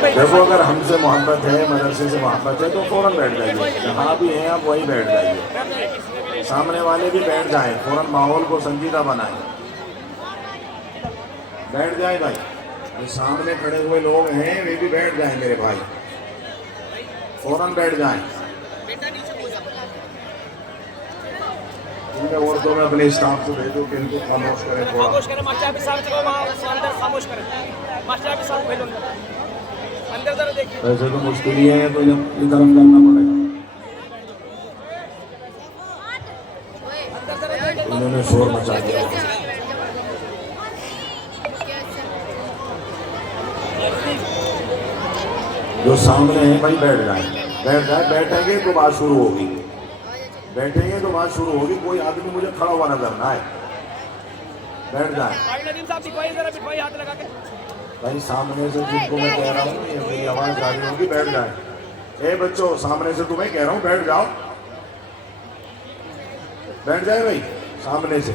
دیکھو اگر ہم سے محبت ہے، مدرسے سے محبت ہے تو فوراً بیٹھ جائیے، جہاں بھی ہیں آپ وہیں بیٹھ جائیے، سامنے والے بھی بیٹھ جائیں، فوراً ماحول کو سنجیدہ بنائیں، بیٹھ جائیں بھائی، جو سامنے کھڑے ہوئے لوگ ہیں وہ بھی بیٹھ جائیں میرے بھائی، فوراً بیٹھ جائیں۔ ان میں اردو میں اپنے اسٹاف کو بھیجو کہ ان کو خاموش کریں تھوڑا، خاموش کریں، ماسٹر صاحب صاحب کو وہاں اندر خاموش کریں، ماسٹر صاحب صاحب بھیجو اندر ذرا دیکھیے۔ ویسے تو مشکل ہی ہے تو جب کی طرف کرنا پڑے گا، انہوں نے شور مچا دیا۔ جو سامنے ہیں بھائی بیٹھ جائیں، بیٹھ جائیں، بیٹھیں گے تو بات شروع ہوگی، بیٹھیں گے تو بات شروع ہوگی، کوئی آدمی مجھے کھڑا ہوا نظر نہ آئے، بیٹھ جائیں۔ ندیم صاحب دکھوائیے ذرا، بٹھوائیے ہاتھ لگا کے۔ بھائی سامنے سے جن کو میں کہہ رہا ہوں یہ میری آواز آ رہی ہوگی، بیٹھ جائیں۔ اے بچوں سامنے سے تمہیں کہہ رہا ہوں بیٹھ جاؤ، بیٹھ جائے بھائی سامنے سے۔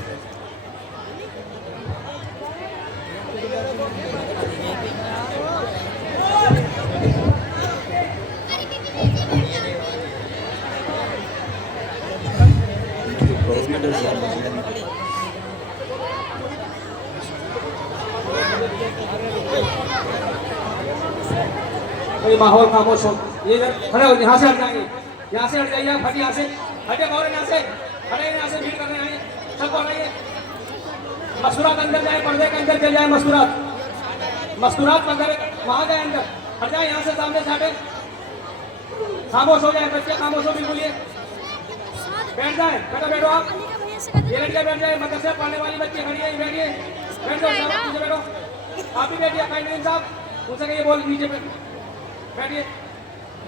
ماحول خاموش ہو، یہ کھڑے ہو، یہاں سے ہٹ جائیں گے، یہاں سے ہٹ جائیے، آپ ہٹے یہاں سے، ہٹے فوراً یہاں سے، ہٹے یہاں سے، بھیڑ کرنے آئیے، سب کو ہٹائیے۔ مستورات اندر جائیں، پردے کے اندر چل جائیں، مستورات اندر وہاں جائیں، اندر ہٹ جائیں، یہاں سے سامنے سے ہٹے، خاموش ہو جائیں بچے، خاموش ہو بالکل، یہ بیٹھ جائیں، بیٹھو آپ، یہ لڑکیاں بیٹھ جائیں، مدرسے پڑھنے والی بچے کھڑی ہیں، بیٹھیے، بیٹھ جاؤ صاحب، پیچھے بیٹھو، آپ بھی بیٹھیے، قائدین صاحب ان سے کہیے بول نیچے بیٹھیے،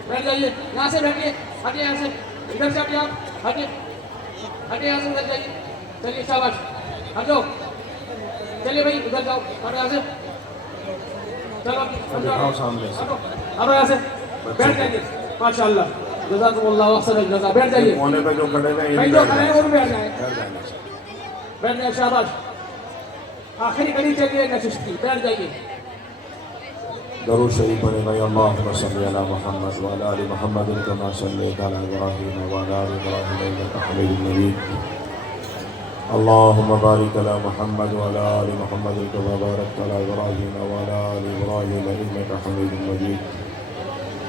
بیٹھ جائیے، یہاں سے بیٹھیے، ہٹیے یہاں سے، ادھر سے ہٹیے آپ، ہٹیے، ہٹیے یہاں سے، ادھر جائیے، چلیے شاباش، ہٹ جاؤ، چلیے بھائی ادھر جاؤ، ہٹو یہاں سے، چلو دکھاؤ سامنے سے، ہٹو یہاں سے، بیٹھ جائیے، ماشاءاللہ، جزاکم اللہ احسن الجزا، بیٹھ جائیے، کونے پہ جو کھڑے ہوئے ہیں یہ بھی جو بیٹھ کھڑے ہیں وہ بھی بیٹھ جائیں، جائیں۔ بیٹھ جائیں، شاباش، آخری کڑی چلیے نشست کی، بیٹھ جائیے۔ درود شریف پڑھیں بھائی، اللہم صلی علی محمد وعلی آل محمد کما صلیت علی ابراہیم وعلی آل ابراہیم انک حمید مجید، اللہم بارک علی محمد وعلی آل محمد کما بارکت علی ابراہیم وعلی آل ابراہیم انک حمید مجید،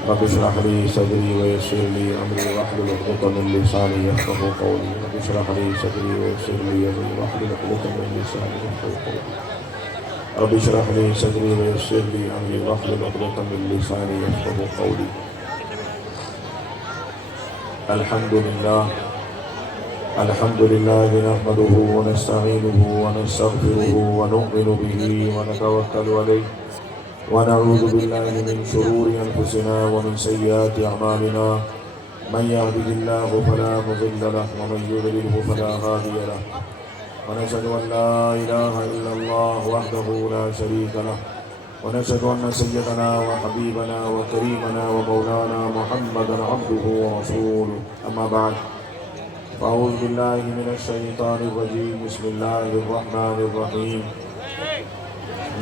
رب اشرح لی صدری ویسر لی امری واحلل عقدۃ من لسانی یفقہوا قولی، رب اشرح لی صدری ویسر لی امری واحلل عقدۃ من لسانی یفقہوا قولی، رب اشرح لی صدری ویسر لی امری واحلل عقدۃ من لسانی یفقہوا قولی۔ الحمدللہ نحمدہ ونستعینہ ونستغفرہ ونؤمن بہ ونتوکل علیہ ونعوذ باللہ من شرور انفسنا ومن سیئات اعمالنا، من یهدہ اللہ فلا مضل لہ ومن یضللہ فلا ہادی لہ، ونشهد أن لا إله إلا الله وحده لا شريك له، ونشهد أن سيدنا وحبيبنا وكريمنا ومولانا محمدا عبده ورسوله، أما بعد، فأعوذ بالله من الشيطان الرجيم، بسم الله الرحمن الرحيم،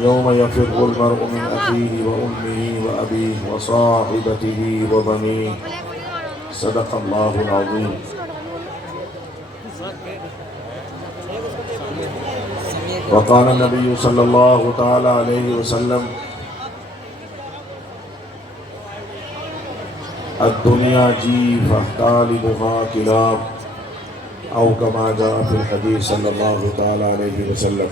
يوم يفر المرء من أخيه وأمه وأبيه وصاحبته وبنيه، صدق الله العظيم۔ وقال النبي صلى الله تعالى عليه وسلم: الدنيا جيفة طالبها كلاب، أو كما جاء في الحديث صلى الله تعالى عليه وسلم۔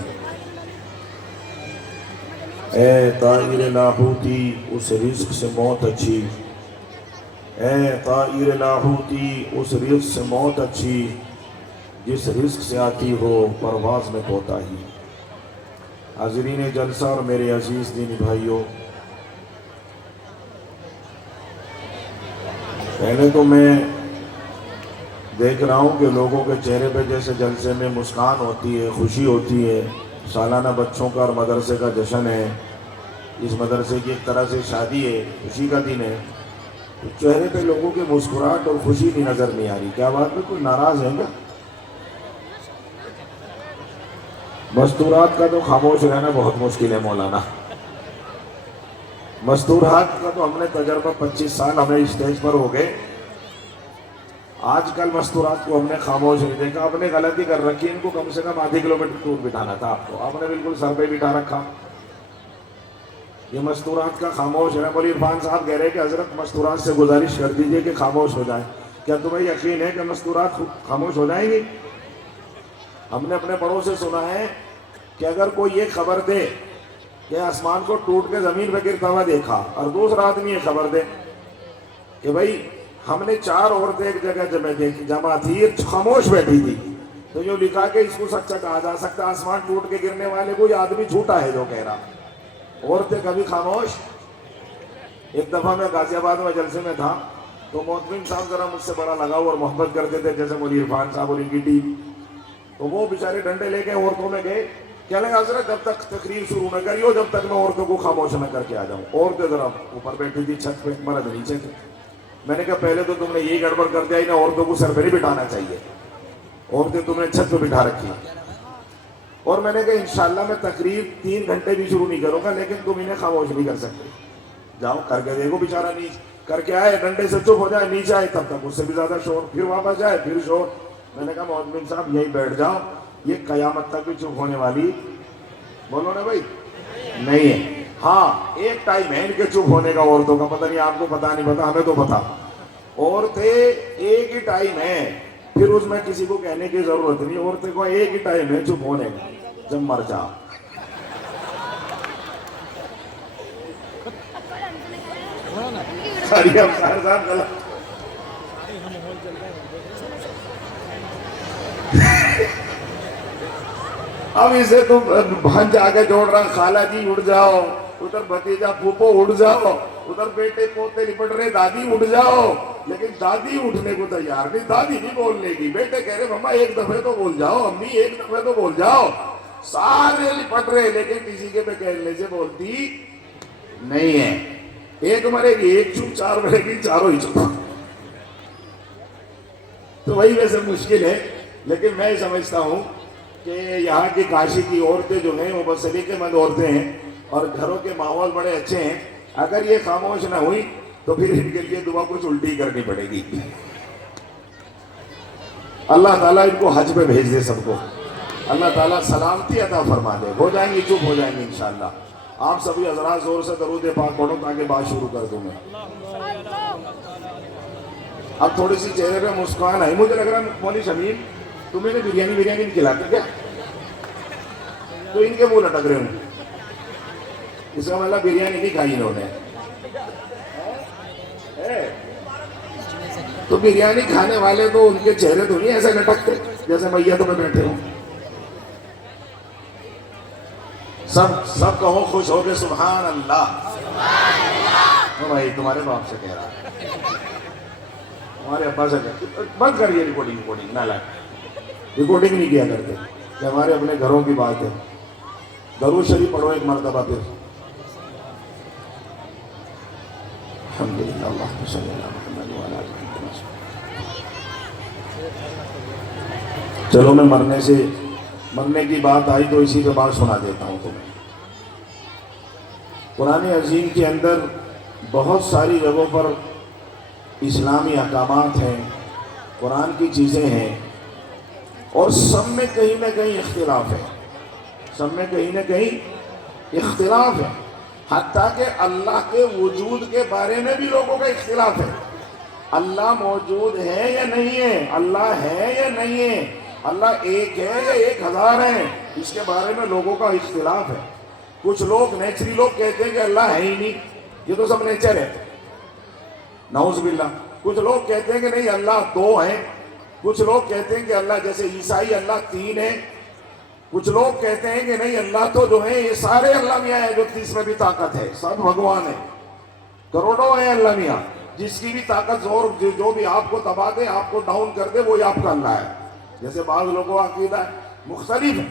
اے طائر لاہوتی اس رزق سے موت اچھی، اے طائر لاہوتی اس رزق سے موت اچھی، جس رزق سے آتی ہو پرواز میں کوتاہی۔ حاضرین جلسہ اور میرے عزیز دینی بھائیوں، پہلے تو میں دیکھ رہا ہوں کہ لوگوں کے چہرے پہ جیسے جلسے میں مسکان ہوتی ہے، خوشی ہوتی ہے، سالانہ بچوں کا اور مدرسے کا جشن ہے، اس مدرسے کی ایک طرح سے شادی ہے، خوشی کا دن ہے، تو چہرے پہ لوگوں کے مسکراہٹ اور خوشی بھی نظر نہیں آ رہی۔ کیا بات ہے، کوئی ناراض ہے کیا؟ مستورات کا تو خاموش رہنا بہت مشکل ہے مولانا، مستورات کا تو ہم نے تجربہ 25 سال ہمیں اسٹیج پر ہو گئے. آج کل مستورات کو ہم نے خاموش نہیں دیکھا. آپ نے غلطی کر رکھی, ان کو کم سے کم آدھی کلومیٹر دور بٹھانا تھا آپ کو. آپ نے بالکل سر پہ بٹھا رکھا. یہ مستورات کا خاموش ہے. مولوی عرفان صاحب کہہ رہے کہ حضرت مستورات سے گزارش کر دیجئے کہ خاموش ہو جائیں. کیا تمہیں یقین ہے کہ مستورات خاموش ہو جائیں گی؟ ہم نے اپنے بڑوں سے سنا ہے کہ اگر کوئی یہ خبر دے کہ آسمان کو ٹوٹ کے زمین پہ گرتا ہوا دیکھا, اور دوسرا آدمی یہ خبر دے کہ بھائی ہم نے 4 عورتیں ایک جگہ جمع تھی, خاموش بیٹھی تھی, تو جو لکھا کہ اس کو سچا کہا جا سکتا ہے. آسمان ٹوٹ کے گرنے والے کو یہ آدمی جھوٹا ہے جو کہہ رہا. عورتیں کبھی خاموش. ایک دفعہ میں غازی آباد میں جلسے میں تھا, تو محترم صاحب ذرا مجھ سے بڑا لگاؤ اور محبت کرتے تھے جیسے مولوی عرفان صاحب اور ان کی ٹیم. تو وہ بیچارے ڈنڈے لے کے عورتوں میں گئے. کہنے لگا حضرت جب تک تقریر شروع نہ کریو جب تک میں عورتوں کو خاموش نہ کر کے آ جاؤں. عورتیں ذرا اوپر بیٹھی تھی چھت پہ, مرد نیچے تھے. میں نے کہا پہلے تو تم نے یہی گڑبڑ کر دیا, انہیں عورتوں کو سر پہ نہیں بٹھانا چاہیے. عورتیں تم نے چھت پہ بٹھا رکھی. اور میں نے کہا انشاءاللہ میں تقریر 3 گھنٹے بھی شروع نہیں کروں گا, لیکن تم انہیں خاموش نہیں کر سکتے. جاؤ کر کے دیکھو. بیچارہ نیچے کر کے آئے, ڈنڈے سے چپ ہو جائے, نیچے آئے تب تک اس سے بھی زیادہ شور, پھر واپس جائے پھر شور. میں نے کہا محترم صاحب یہی بیٹھ جاؤ, یہ قیامت تک بھی چپ ہونے والی بولو نا بھائی نہیں ہے. ہاں ایک ٹائم ہے ان کے چپ ہونے کا عورتوں کا, پتہ نہیں آپ کو پتا نہیں پتا, ہمیں تو پتا. عورتیں ایک ہی ٹائم ہے, پھر اس میں کسی کو کہنے کی ضرورت نہیں. عورتیں کو ایک ہی ٹائم ہے چپ ہونے کا, جب مر جا. اب اسے تم بھنج آگے جوڑ رہا, خالہ جی اٹھ جاؤ, ادھر بھتیجا پھوپھو اٹھ جاؤ, ادھر بیٹے پوتے لپٹ رہے, دادی اٹھ جاؤ. لیکن دادی اٹھنے کو تیار نہیں, دادی نہیں بولنے کی. بیٹے کہہ رہے مما ایک دفعہ تو بول جاؤ, امی ایک دفعہ تو بول جاؤ. سارے لپٹ رہے لیکن کسی کے پہ کہنے سے بولتی نہیں ہے. ایک مرے گی ایک چپ, 4 مرے گی چاروں ہی چپ. تو وہی ویسے مشکل ہے, لیکن میں سمجھتا ہوں کہ یہاں کی کاشی کی عورتیں جو ہیں وہ بس سلیقے مند عورتیں ہیں, اور گھروں کے ماحول بڑے اچھے ہیں. اگر یہ خاموش نہ ہوئی تو پھر ان کے لیے دعا کچھ الٹی کرنی پڑے گی. اللہ تعالیٰ ان کو حج پہ بھیج دے سب کو. اللہ تعالیٰ سلامتی عطا فرما دے. ہو جائیں گی, چپ ہو جائیں گی انشاءاللہ. آپ سبھی حضرات زور سے درود پاک پڑھو تاکہ بات شروع کر دوں میں. اب تھوڑی سی چہرے پہ مسکان آئی. مجھے لگ رہا ہے مولوی شمیم تمہیں نے بریانی نہیں کھلاتے کیا, تو ان کے منہ لٹک رہے ہوں. اس کا مطلب بریانی نہیں کھائی انہوں نے. تو بریانی کھانے والے تو ان کے چہرے تو نہیں ایسے لٹکتے جیسے میتوں میں بیٹھے ہوں. سب کہو خوش ہو کے سبحان اللہ. بھائی تمہارے باپ سے کہہ رہا, ہمارے ابا سے کہہ, بند کریے ریکارڈنگ نہ لائے. ریکارڈنگ نہیں کیا کرتے کہ ہمارے اپنے گھروں کی بات ہے. درود شریف پڑھو ایک مرتبہ پھر. الحمدللہ اللہم صلی اللہ محمد وعلی آلہ محمد. چلو میں مرنے کی بات آئی تو اسی پہ بات سنا دیتا ہوں تمہیں. قرآن عظیم کے اندر بہت ساری جگہوں پر اسلامی احکامات ہیں, قرآن کی چیزیں ہیں, اور سب میں کہیں نہ کہیں اختلاف ہے. سب میں کہیں نہ کہیں اختلاف ہے. حتیٰ کہ اللہ کے وجود کے بارے میں بھی لوگوں کا اختلاف ہے. اللہ موجود ہے یا نہیں ہے, اللہ ہے یا نہیں ہے, اللہ ایک ہے یا 1000 ہے, اس کے بارے میں لوگوں کا اختلاف ہے. کچھ لوگ نیچری لوگ کہتے ہیں کہ اللہ ہے ہی نہیں, یہ تو سب نیچر ہے, نعوذ باللہ. کچھ لوگ کہتے ہیں کہ نہیں اللہ 2 ہیں. کچھ لوگ کہتے ہیں کہ اللہ جیسے عیسائی اللہ 3 ہے. کچھ لوگ کہتے ہیں کہ نہیں اللہ تو جو ہے یہ سارے اللہ میاں ہیں, جو جس میں بھی طاقت ہے, سب بھگوان ہیں, کروڑوں ہیں اللہ میاں. جس کی بھی طاقت زور جو بھی آپ کو دبا دے, آپ کو ڈاؤن کر دے, وہ آپ کا اللہ ہے. جیسے بعض لوگوں کا عقیدہ مختلف ہے,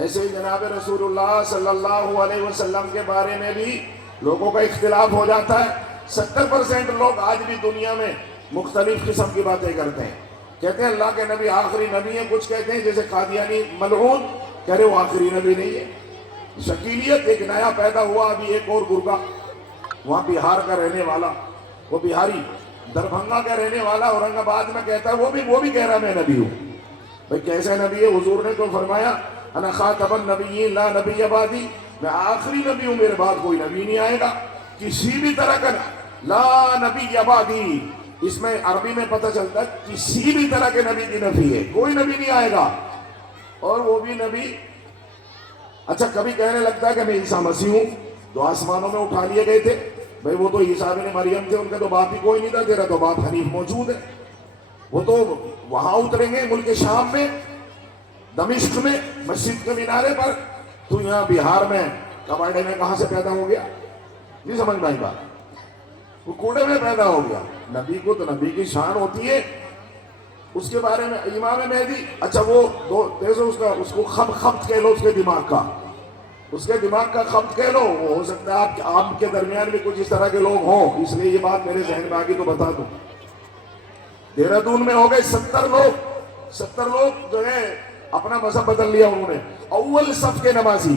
ایسے ہی جناب رسول اللہ صلی اللہ علیہ وسلم کے بارے میں بھی لوگوں کا اختلاف ہو جاتا ہے. 70% لوگ آج بھی دنیا میں مختلف قسم کی باتیں کرتے ہیں. کہتے ہیں اللہ کے نبی آخری نبی ہیں, کچھ کہتے ہیں جیسے قادیانی ملعون کہہ رہے وہ آخری نبی نہیں ہے. شکیلیت ایک نیا پیدا ہوا ابھی, ایک اور گرگا وہاں بہار کا رہنے والا، وہ بہاری دربھنگا کا رہنے والا اورنگ آباد میں کہتا ہے وہ بھی کہہ رہا میں نبی ہوں۔ بھئی کیسے نبی ہے؟ حضور نے تو فرمایا انا خاتم النبیین لا نبی بعدی، میں آخری نبی ہوں، میرے بعد کوئی نبی نہیں آئے گا کسی بھی طرح کا، لا نبی بعدی۔ اس میں عربی میں پتہ چلتا ہے کسی بھی طرح کے نبی کی نفی ہے، کوئی نبی نہیں آئے گا، اور وہ بھی نبی اچھا کبھی کہنے لگتا ہے کہ میں عیسیٰ مسیح ہوں، جو آسمانوں میں اٹھا لیے گئے تھے۔ بھئی وہ تو عیسیٰ بن مریم تھے، ان کا تو باپ ہی کوئی نہیں تھا، تیرا تو باپ حنیف موجود ہے۔ وہ تو وہاں اتریں گے ملک شام میں، دمشق میں، مسجد کے مینارے پر، تو یہاں بہار میں کباڑے میں کہاں سے پیدا ہو گیا؟ نہیں سمجھ میں آئی بات؟ وہ کوڑے میں پیدا ہو گیا۔ نبی کو تو نبی کی شان ہوتی ہے۔ اس کے بارے میں امام مہدی، اچھا وہ اس کو خبط کہہ لو، اس کے دماغ کا خبط کہہ لو، وہ ہو سکتا ہے آپ کے درمیان بھی کچھ اس طرح کے لوگ ہوں، اس لیے یہ بات میرے ذہن میں آگے تو بتا دوں۔ دہرادون میں ہو گئے 70 لوگ جو ہے اپنا مذہب بدل لیا انہوں نے، اول صف کے نمازی،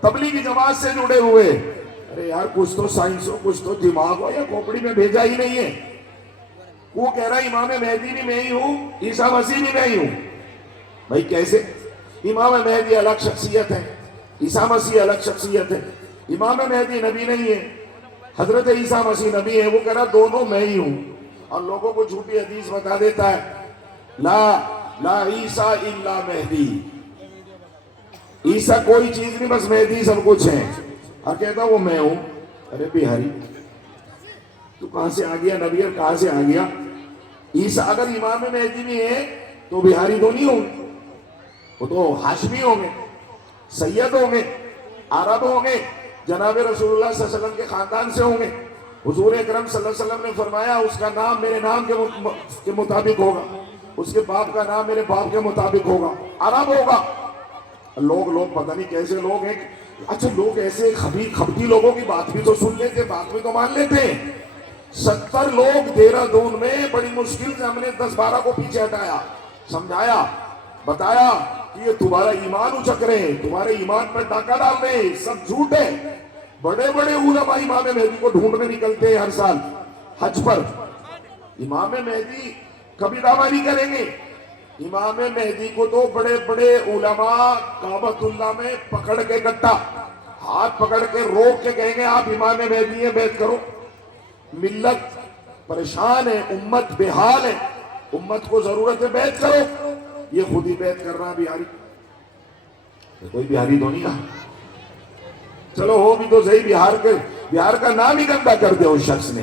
تبلیغی جماعت سے جڑے ہوئے۔ ارے یار کچھ تو سائنس ہو، کچھ تو دماغ ہو، یا کھوپڑی میں بھیجا ہی نہیں ہے۔ وہ کہہ رہا امام مہدی بھی میں ہی ہوں، عیسیٰ مسیح بھی میں ہی ہوں۔ بھائی کیسے؟ امام مہدی الگ شخصیت ہے، عیسیٰ مسیح الگ شخصیت ہے۔ امام مہدی نبی نہیں ہے، حضرت عیسیٰ مسیح نبی ہے۔ وہ کہہ رہا دونوں میں ہی ہوں، اور لوگوں کو جھوٹی حدیث بتا دیتا ہے، لا عیسیٰ الا مہدی، عیسیٰ کوئی چیز نہیں، بس مہدی سب کچھ ہے، اور کہتا وہ میں ہوں۔ ارے بہاری تو کہاں سے آ گیا نبی، اور کہاں سے آ گیا عیسیٰ؟ اگر امام مہدی بھی ہے تو بہاری تو نہیں ہوں گے، وہ تو ہاشمی ہوں گے، سید ہوں گے، عرب ہوں گے، جناب رسول اللہ صلی اللہ علیہ وسلم کے خاندان سے ہوں گے۔ حضور اکرم صلی اللہ علیہ وسلم نے فرمایا اس کا نام میرے نام کے مطابق ہوگا، اس کے باپ کا نام میرے باپ کے مطابق ہوگا، عرب ہوگا۔ لوگ پتہ نہیں کیسے لوگ ہیں۔ اچھا لوگ ایسے خبتی لوگوں کی بات بھی تو سن لیتے، بات بھی تو مان لیتے ہیں۔ 70 لوگ دہرادون میں بڑی مشکل سے ہم نے 10-12 کو پیچھے ہٹایا، سمجھایا، بتایا کہ یہ تمہارا ایمان اچک رہے ہیں، تمہارے ایمان پر ڈاکہ ڈال رہے ہیں، سب جھوٹ ہے۔ بڑے علماء امام مہدی کو ڈھونڈنے نکلتے ہیں ہر سال حج پر۔ امام مہدی کبھی دعویٰ نہیں کریں گے۔ امام مہدی کو تو بڑے علماء کعبۃ اللہ میں پکڑ کے گٹا، ہاتھ پکڑ کے روک کے کہیں گے آپ امام مہدی ہیں، بیعت کرو۔ ملت پریشان ہے، امت بے حال ہے، امت کو ضرورت ہے بیعت کرو۔ یہ خود ہی بیعت کر رہا بہاری، کوئی بہاری تو نہیں کہا۔ چلو ہو بھی تو صحیح، بہار کا نام ہی گندا کر دیا اس شخص نے،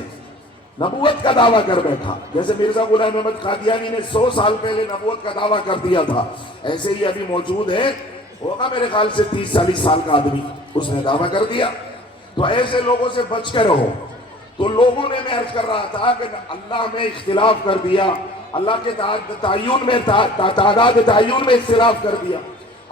نبوت کا دعویٰ کر بیٹھا۔ جیسے مرزا غلام احمد قادیانی نے 100 سال پہلے نبوت کا دعویٰ کر دیا تھا، ایسے ہی ابھی موجود ہے، ہوگا میرے خیال سے 30-40 سال کا آدمی، اس نے دعویٰ کر دیا۔ تو ایسے لوگوں سے بچ کے رہو۔ تو لوگوں نے میں عرض کر رہا تھا کہ اللہ میں اختلاف کر دیا، اللہ کے تعین میں تعداد تعین میں اختلاف کر دیا،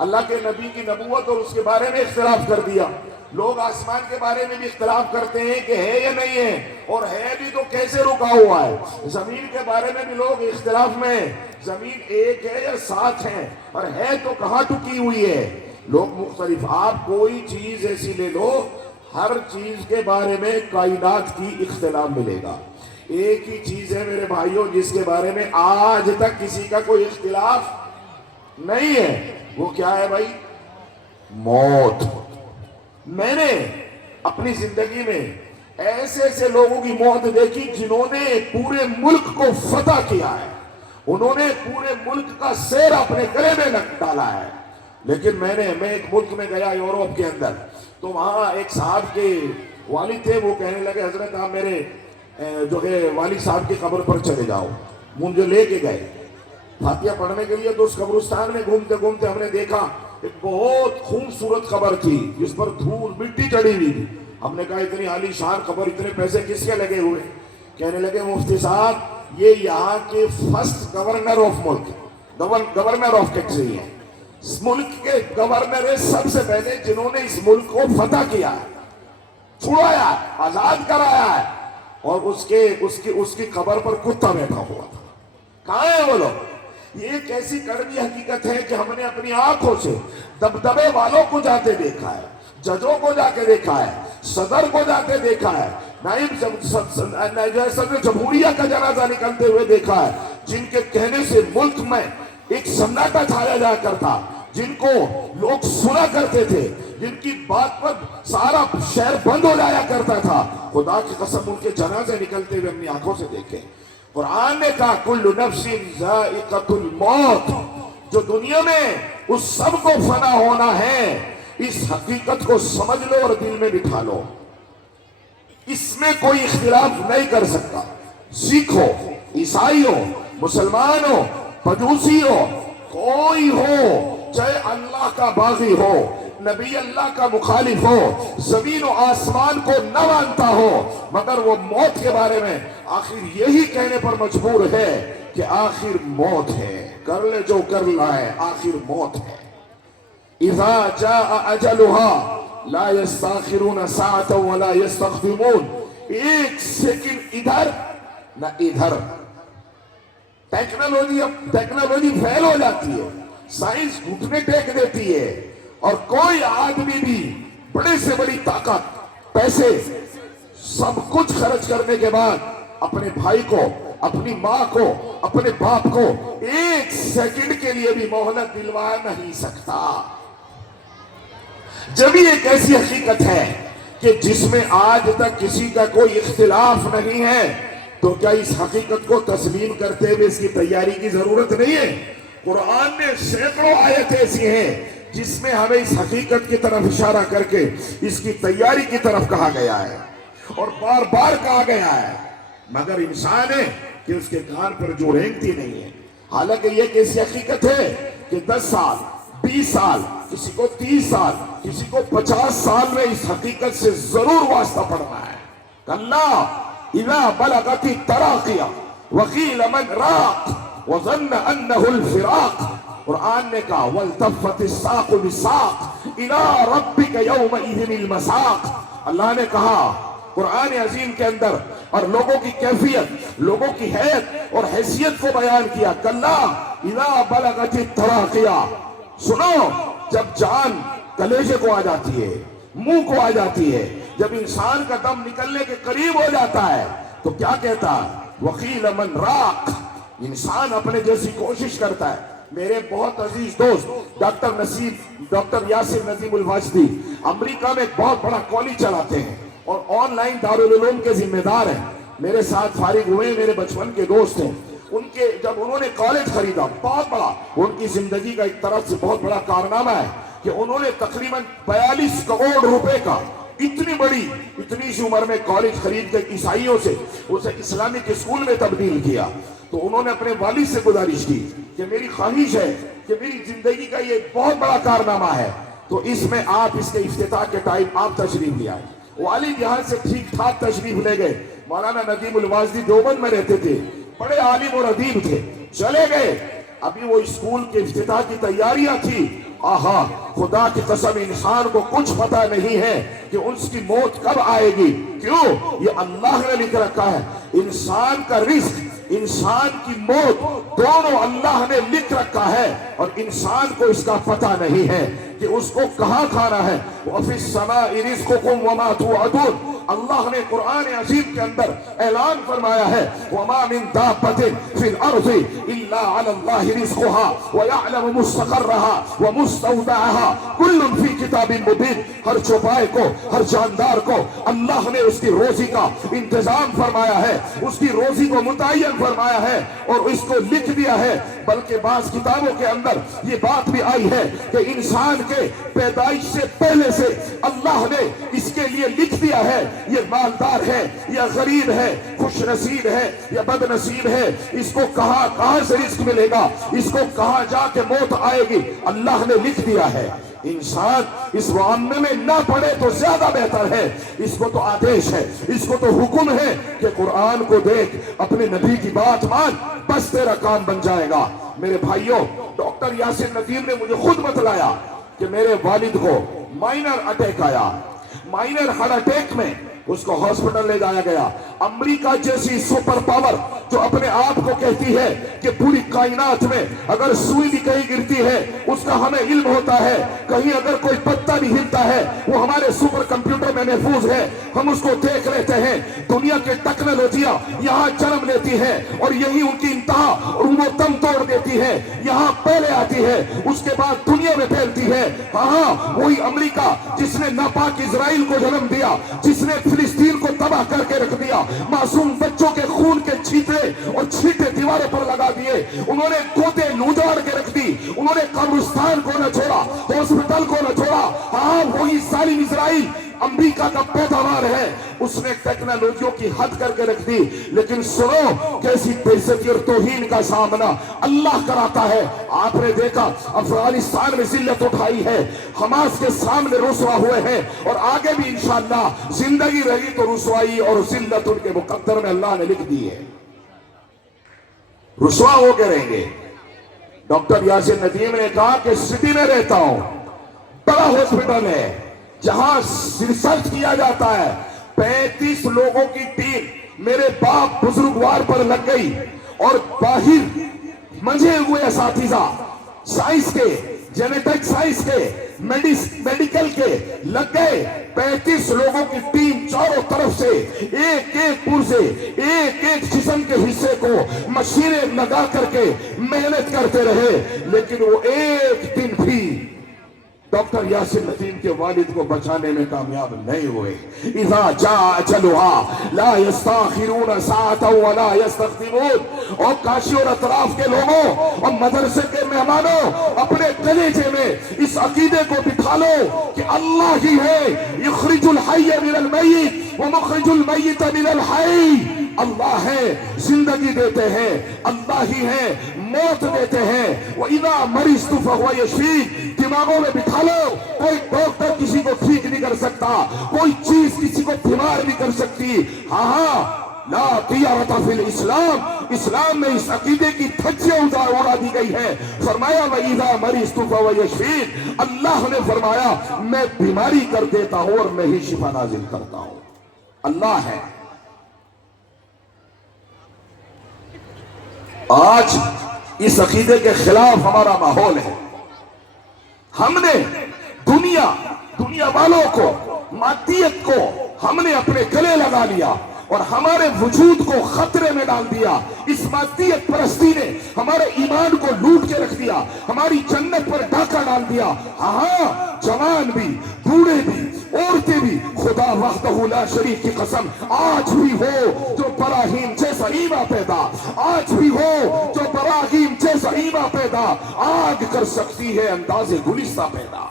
اللہ کے نبی کی نبوت اور اس کے بارے میں اختلاف کر دیا۔ لوگ آسمان کے بارے میں بھی اختلاف کرتے ہیں کہ ہے یا نہیں ہے، اور ہے بھی تو کیسے رکا ہوا ہے۔ زمین کے بارے میں بھی لوگ اختلاف میں، زمین ایک ہے یا 7 ہے، اور ہے تو کہاں ٹکی ہوئی ہے۔ لوگ مختلف۔ آپ کوئی چیز ایسی لے لو، ہر چیز کے بارے میں کائنات کی اختلاف ملے گا۔ ایک ہی چیز ہے میرے بھائیوں جس کے بارے میں آج تک کسی کا کوئی اختلاف نہیں ہے، وہ کیا ہے بھائی؟ موت۔ میں نے اپنی زندگی میں ایسے لوگوں کی موت دیکھی جنہوں نے پورے ملک کو فتح کیا ہے، انہوں نے پورے ملک کا سیر اپنے گلے میں ڈالا ہے۔ لیکن میں ایک ملک میں گیا یورپ کے اندر، تو وہاں ایک صاحب کے والد تھے، وہ کہنے لگے حضرت آپ میرے جو ہے والد صاحب کی قبر پر چلے جاؤ۔ مجھے لے کے گئے فاتحہ پڑھنے کے لیے، تو اس قبرستان میں گھومتے گھومتے ہم نے دیکھا ایک بہت خوبصورت قبر تھی جس پر دھول مٹی چڑھی ہوئی تھی۔ ہم نے کہا اتنی عالی شان قبر، اتنے پیسے کس کے لگے ہوئے؟ کہنے لگے مفتی صاحب یہ یہاں کے first governor of milk, governor of taxi ہے، اس ملک کے گورنر ہے سب سے پہلے جنہوں نے اس ملک کو فتح کیا ہے، چھڑایا ہے، آزاد کرایا ہے، اور اس کی قبر پر کتا بیٹھا ہوا تھا۔ کہاں ہیں وہ لوگ؟ یہ ایک ایسی کڑوی حقیقت ہے کہ ہم نے اپنی آنکھوں سے دبدبے والوں کو جاتے دیکھا ہے، ججوں کو جا کے دیکھا ہے، صدر کو جاتے دیکھا ہے، صدر جمہوریہ کا جنازہ نکلتے ہوئے دیکھا ہے، جن کے کہنے سے ملک میں ایک سناٹا چھایا جایا کرتا، جن کو لوگ سنا کرتے تھے، جن کی بات پر سارا شہر بند ہو جایا کرتا تھا، خدا کی قسم ان کے جنازے نکلتے ہوئے اپنی آنکھوں سے دیکھے۔ قرآن نے کہا کل نفس ذائقۃ الموت، جو دنیا میں اس سب کو فنا ہونا ہے، اس حقیقت کو سمجھ لو اور دل میں بٹھا لو، اس میں کوئی اختلاف نہیں کر سکتا۔ سکھ ہو، عیسائی ہو، مسلمان ہو، مجوسی ہو، کوئی ہو، چاہے اللہ کا باغی ہو، نبی اللہ کا مخالف ہو، زمین و آسمان کو نہ مانتا ہو، مگر وہ موت کے بارے میں آخر یہی کہنے پر مجبور ہے کہ آخر موت ہے، کر لے جو کرنا ہے، آخر موت ہے۔ اذا جاء اجلها لا يستاخرون ساعة ولا يستقدمون، ایک سیکنڈ ادھر نہ ادھر۔ ٹیکنالوجی فیل ہو جاتی ہے، سائنس گھٹنے ٹیک دیتی ہے، اور کوئی آدمی بھی بڑے سے بڑی طاقت، پیسے، سب کچھ خرچ کرنے کے بعد اپنے بھائی کو، اپنی ماں کو، اپنے باپ کو ایک سیکنڈ کے لیے بھی مہلت دلوا نہیں سکتا۔ جب یہ ایک ایسی حقیقت ہے کہ جس میں آج تک کسی کا کوئی اختلاف نہیں ہے، تو کیا اس حقیقت کو تسلیم کرتے ہوئے اس کی تیاری کی ضرورت نہیں ہے؟ قرآن میں سینکڑوں آیت ایسی ہیں جس میں ہمیں اس حقیقت کی طرف اشارہ کر کے اس کی تیاری کی طرف کہا گیا ہے، اور بار بار کہا گیا ہے، مگر انسان ہے کہ اس کے کان پر جو رینگتی نہیں ہے۔ حالانکہ یہ ایک ایسی حقیقت ہے کہ 10 سال، 20 سال، کسی کو 30 سال، کسی کو 50 سال میں اس حقیقت سے ضرور واسطہ پڑنا ہے۔ کلا اذا بلغت التراقی وقیل من راق وظن انہ الفراق، قرآن نے کہا والتفت الساق بالساق الى ربک یومئذ المساق۔ اللہ نے کہا قرآن عظیم کے اندر، اور لوگوں کی کیفیت، لوگوں کی حیثیت اور حیثیت کو بیان کیا۔ کلا اذا بلغت التراقی، سنو جب جان کلیجے کو آ جاتی ہے، منہ کو آ جاتی ہے، جب انسان کا دم نکلنے کے قریب ہو جاتا ہے تو کیا کہتا ہے؟ وقیل من راق، انسان اپنے جیسی کوشش کرتا ہے۔ میرے بہت عزیز دوست ڈاکٹر یاسر نظیم الواجدی امریکہ میں ایک بہت بڑا کالج چلاتے ہیں اور آن لائن دارالعلوم کے ذمہ دار ہیں، میرے ساتھ فارغ ہوئے، میرے بچپن کے دوست ہیں۔ ان کے جب انہوں نے کالج خریدا، بہت بڑا، ان کی زندگی کا ایک طرف سے بہت بڑا کارنامہ ہے کہ انہوں نے تقریباً 42 کروڑ روپے کا اتنی سی عمر میں کالج خرید کے عیسائیوں سے اسے اسلامک اسکول میں تبدیل کیا۔ تو انہوں نے اپنے والد سے گزارش کی کہ میری خواہش ہے کہ میری زندگی کا یہ بہت بڑا کارنامہ ہے، تو اس میں آپ اس کے افتتاح کے ٹائم آپ تشریف لے آئے۔ والد یہاں سے ٹھیک ٹھاک تشریف لے گئے، مولانا ندیم الواجدی دیوبند میں رہتے تھے، بڑے عالم اور ادیب تھے، چلے گئے۔ ابھی وہ اسکول کے افتتاح کی تیاریاں تھی، آہا خدا کی قسم انسان کو کچھ پتہ نہیں ہے کہ اس کی موت کب آئے گی۔ کیوں؟ یہ اللہ نے لکھ رکھا ہے، انسان کا رزق، انسان کی موت دونوں اللہ نے لکھ رکھا ہے، اور انسان کو اس کا پتہ نہیں ہے کہ اس کو کہاں کھانا ہے۔ وَفِي السَّمَاءِ رِزْقُكُمْ وَمَا تُوعَدُونَ، اللہ نے قرآن عظیم کے اندر اعلان فرمایا ہے وَمَا مِن دَابَّةٍ فِي الْأَرْضِ إِلَّا عَلَى اللَّهِ رِزْقُهَا وَيَعْلَمُ مُسْتَقَرَّهَا وَمُسْتَوْدَعَهَا كُلٌّ فِي كِتَابٍ مُبِينٍ، ہر چوپائے کو، ہر جاندار کو اللہ نے اس کی روزی کا انتظام فرمایا ہے، اس کی روزی کو متعین فرمایا ہے اور اس کو لکھ دیا ہے۔ بلکہ بعض کتابوں کے اندر یہ بات بھی آئی ہے کہ انسان کے پیدائش سے پہلے سے اللہ نے اس کے لیے لکھ دیا ہے یہ مالدار ہے یا غریب ہے، خوش نصیب ہے یا بد نصیب ہے، اس کو کہاں سے رزق ملے گا، اس کو کہاں جا کے موت آئے گی، اللہ نے لکھ دیا ہے۔ انسان اس معاملے میں نہ پڑے تو زیادہ بہتر ہے، اس کو تو آدیش ہے، اس کو تو حکم ہے کہ قرآن کو دیکھ، اپنے نبی کی بات مان، بس تیرا کام بن جائے گا۔ میرے بھائیوں، ڈاکٹر یاسر ندیم نے مجھے خود بتلایا کہ میرے والد کو مائنر اٹیک آیا، مائنر ہارٹ اٹیک میں اس کو ہاسپٹل لے جایا گیا. امریکہ جیسی سپر پاور جو اپنے آپ کو کہتی ہے کہ پوری کائنات میں اگر سوئی بھی کہیں گرتی ہے اس کا ہمیں علم ہوتا ہے, کہیں اگر کوئی پتا بھی ہلتا ہے وہ ہمارے سپر کمپیوٹر میں محفوظ ہے, ہم اس کو دیکھ لیتے ہیں. دنیا کے ٹیکنالوجیاں یہاں جنم لیتی ہے اور یہی ان کی انتہا اور وہ دم توڑ دیتی ہے, یہاں پہلے آتی ہے اس کے بعد دنیا میں پھیلتی ہے. ہاں وہی امریکہ جس نے ناپاک اسرائیل کو جنم دیا, جس نے فلسطین کو تباہ کر کے رکھ دیا, معصوم بچوں کے خون کے چھیٹے اور چھیٹے دیواروں پر لگا دیے, انہوں نے گودے لوجاڑ کے رکھ دی, انہوں نے قبرستان کو نہ چھوڑا, ہاسپٹل کو نہ چھوڑا. ہاں وہی ظالم اسرائیل امریکہ کا پیداوار ہے, اس نے ٹیکنالوجیوں کی حد کر کے رکھ دی. لیکن سنو کیسی بے عزتی اور توہین کا سامنا اللہ کراتا ہے. آپ نے دیکھا افغانستان میں ذلت اٹھائی ہے, حماس کے سامنے رسوا ہوئے ہیں, اور آگے بھی انشاءاللہ زندگی رہی تو رسوائی اور ذلت ان کے مقدر میں اللہ نے لکھ دی ہے, رسوا ہو کے رہیں گے. ڈاکٹر یاسر ندیم نے کہا کہ سٹی میں رہتا ہوں, بڑا ہاسپٹل ہے جہاں ریسرچ کیا جاتا ہے, 35 لوگوں کی ٹیم میرے باپ بزرگوار پر لگ گئی, اور باہر منجھے ہوئے اساتذہ سائنس کے, جینیٹک سائنس کے, میڈیکل کے لگ گئے. 35 لوگوں کی ٹیم چاروں طرف سے ایک ایک پرزے ایک ایک جسم کے حصے کو مشینیں لگا کر کے محنت کرتے رہے, لیکن وہ ایک دن بھی ڈاکٹر یاسر ندیم کے والد کو بچانے میں کامیاب نہیں ہوئے. اذا جاء اجلها لا يستاخرون ساعة ولا يستقدمون. اور کاشی اور اطراف کے لوگوں اور مدرسے کے مہمانوں, اپنے کلیجے میں اس عقیدے کو بٹھا لو کہ اللہ ہی ہے یخرج الحی من المیت ومخرج المیت من الحی. اللہ ہے زندگی دیتے ہیں, اللہ ہی ہے موت دیتے ہیں. وَإِذَا مَرِضْتُ فَهُوَ يَشْفِينِ. دماغوں میں بٹھا لو, کوئی ڈاکٹر کسی کو ٹھیک نہیں کر سکتا, کوئی چیز کسی کو بیمار نہیں کر سکتی. ہاں لا طیارۃ فی الاسلام, اسلام میں اس عقیدے کی دھجیاں اڑا دی گئی ہے. فرمایا وَإِذَا مَرِضْتُ فَهُوَ يَشْفِينِ. اللہ نے فرمایا میں بیماری کر دیتا ہوں اور میں ہی شفا نازل کرتا ہوں. اللہ ہے. آج اس عقیدے کے خلاف ہمارا ماحول ہے. ہم نے دنیا والوں کو, مادیت کو ہم نے اپنے گلے لگا لیا اور ہمارے وجود کو خطرے میں ڈال دیا. اس مادیت پرستی نے ہمارے ایمان کو لوٹ کے رکھ دیا, ہماری جنت پر ڈاکہ ڈال دیا. ہاں جوان بھی, بوڑھے بھی, عورتیں بھی, خدا وحدہ لا شریک کی قسم آج بھی ہو جو براہیم جیسا ایمان پیدا, آج بھی ہو جو براہیم جیسا ایمان پیدا, آگ کر سکتی ہے انداز گلستہ پیدا.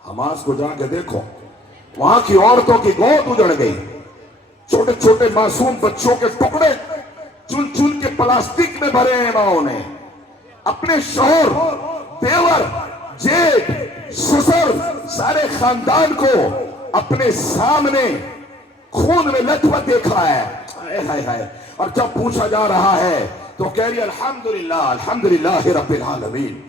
حماس کو جا کے دیکھو, وہاں کی عورتوں کی گود اجڑ گئی, چھوٹے چھوٹے معصوم بچوں کے ٹکڑے چن چن کے پلاسٹک میں بھرے ہیں ماؤں نے. اپنے شوہر, دیور, جیٹ, سسر, سارے خاندان کو اپنے سامنے خون میں لتپت دیکھا ہے. اور جب پوچھا جا رہا ہے تو کہہ رہی الحمدللہ الحمدللہ رب العالمین,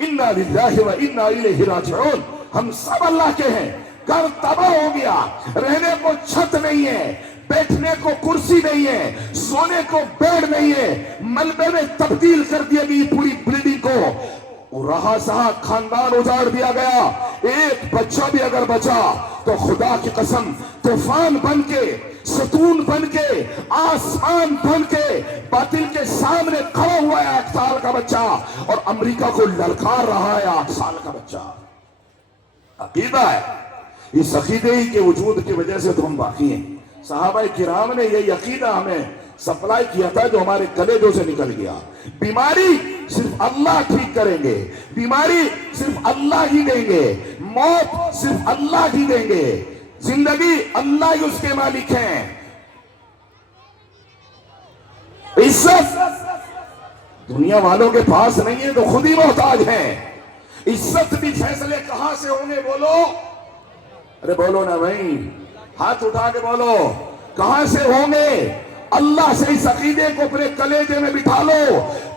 انا للہ و انا الیہ راجعون. ہم سب اللہ کے ہیں. گھر تباہ ہو گیا, رہنے کو چھت نہیں ہے, بیٹھنے کو کرسی نہیں ہے, سونے کو بیڈ نہیں ہے, ملبے میں تبدیل کر دیا گئی پوری بلڈنگ کو, رہا سہا خاندان اجاڑ دیا گیا. ایک بچہ بھی اگر بچا تو خدا کی قسم طوفان بن کے, ستون بن کے, آسمان بن کے باطل کے سامنے کھڑا ہوا ہے 8 سال کا بچہ, اور امریکہ کو للکار رہا ہے 8 سال کا بچہ. عقیدہ ہے. اس عقیدے ہی کے وجود کی وجہ سے تو ہم باقی ہیں. صحابہ کرام نے یہ عقیدہ ہمیں سپلائی کیا تھا جو ہمارے کلیجوں سے نکل گیا. بیماری صرف اللہ ٹھیک کریں گے, بیماری صرف اللہ ہی دیں گے, موت صرف اللہ ہی دیں گے, زندگی اللہ ہی اس کے مالک ہیں. عزت دنیا والوں کے پاس نہیں ہے تو خود ہی محتاج ہیں. عزت بھی فیصلے کہاں سے ہوں گے بولو؟ ارے بولو نا بھائی, ہاتھ اٹھا کے بولو, کہاں سے ہوں گے؟ اللہ سے اس عقیدے کو اپنے کلیجے میں بٹھا لو.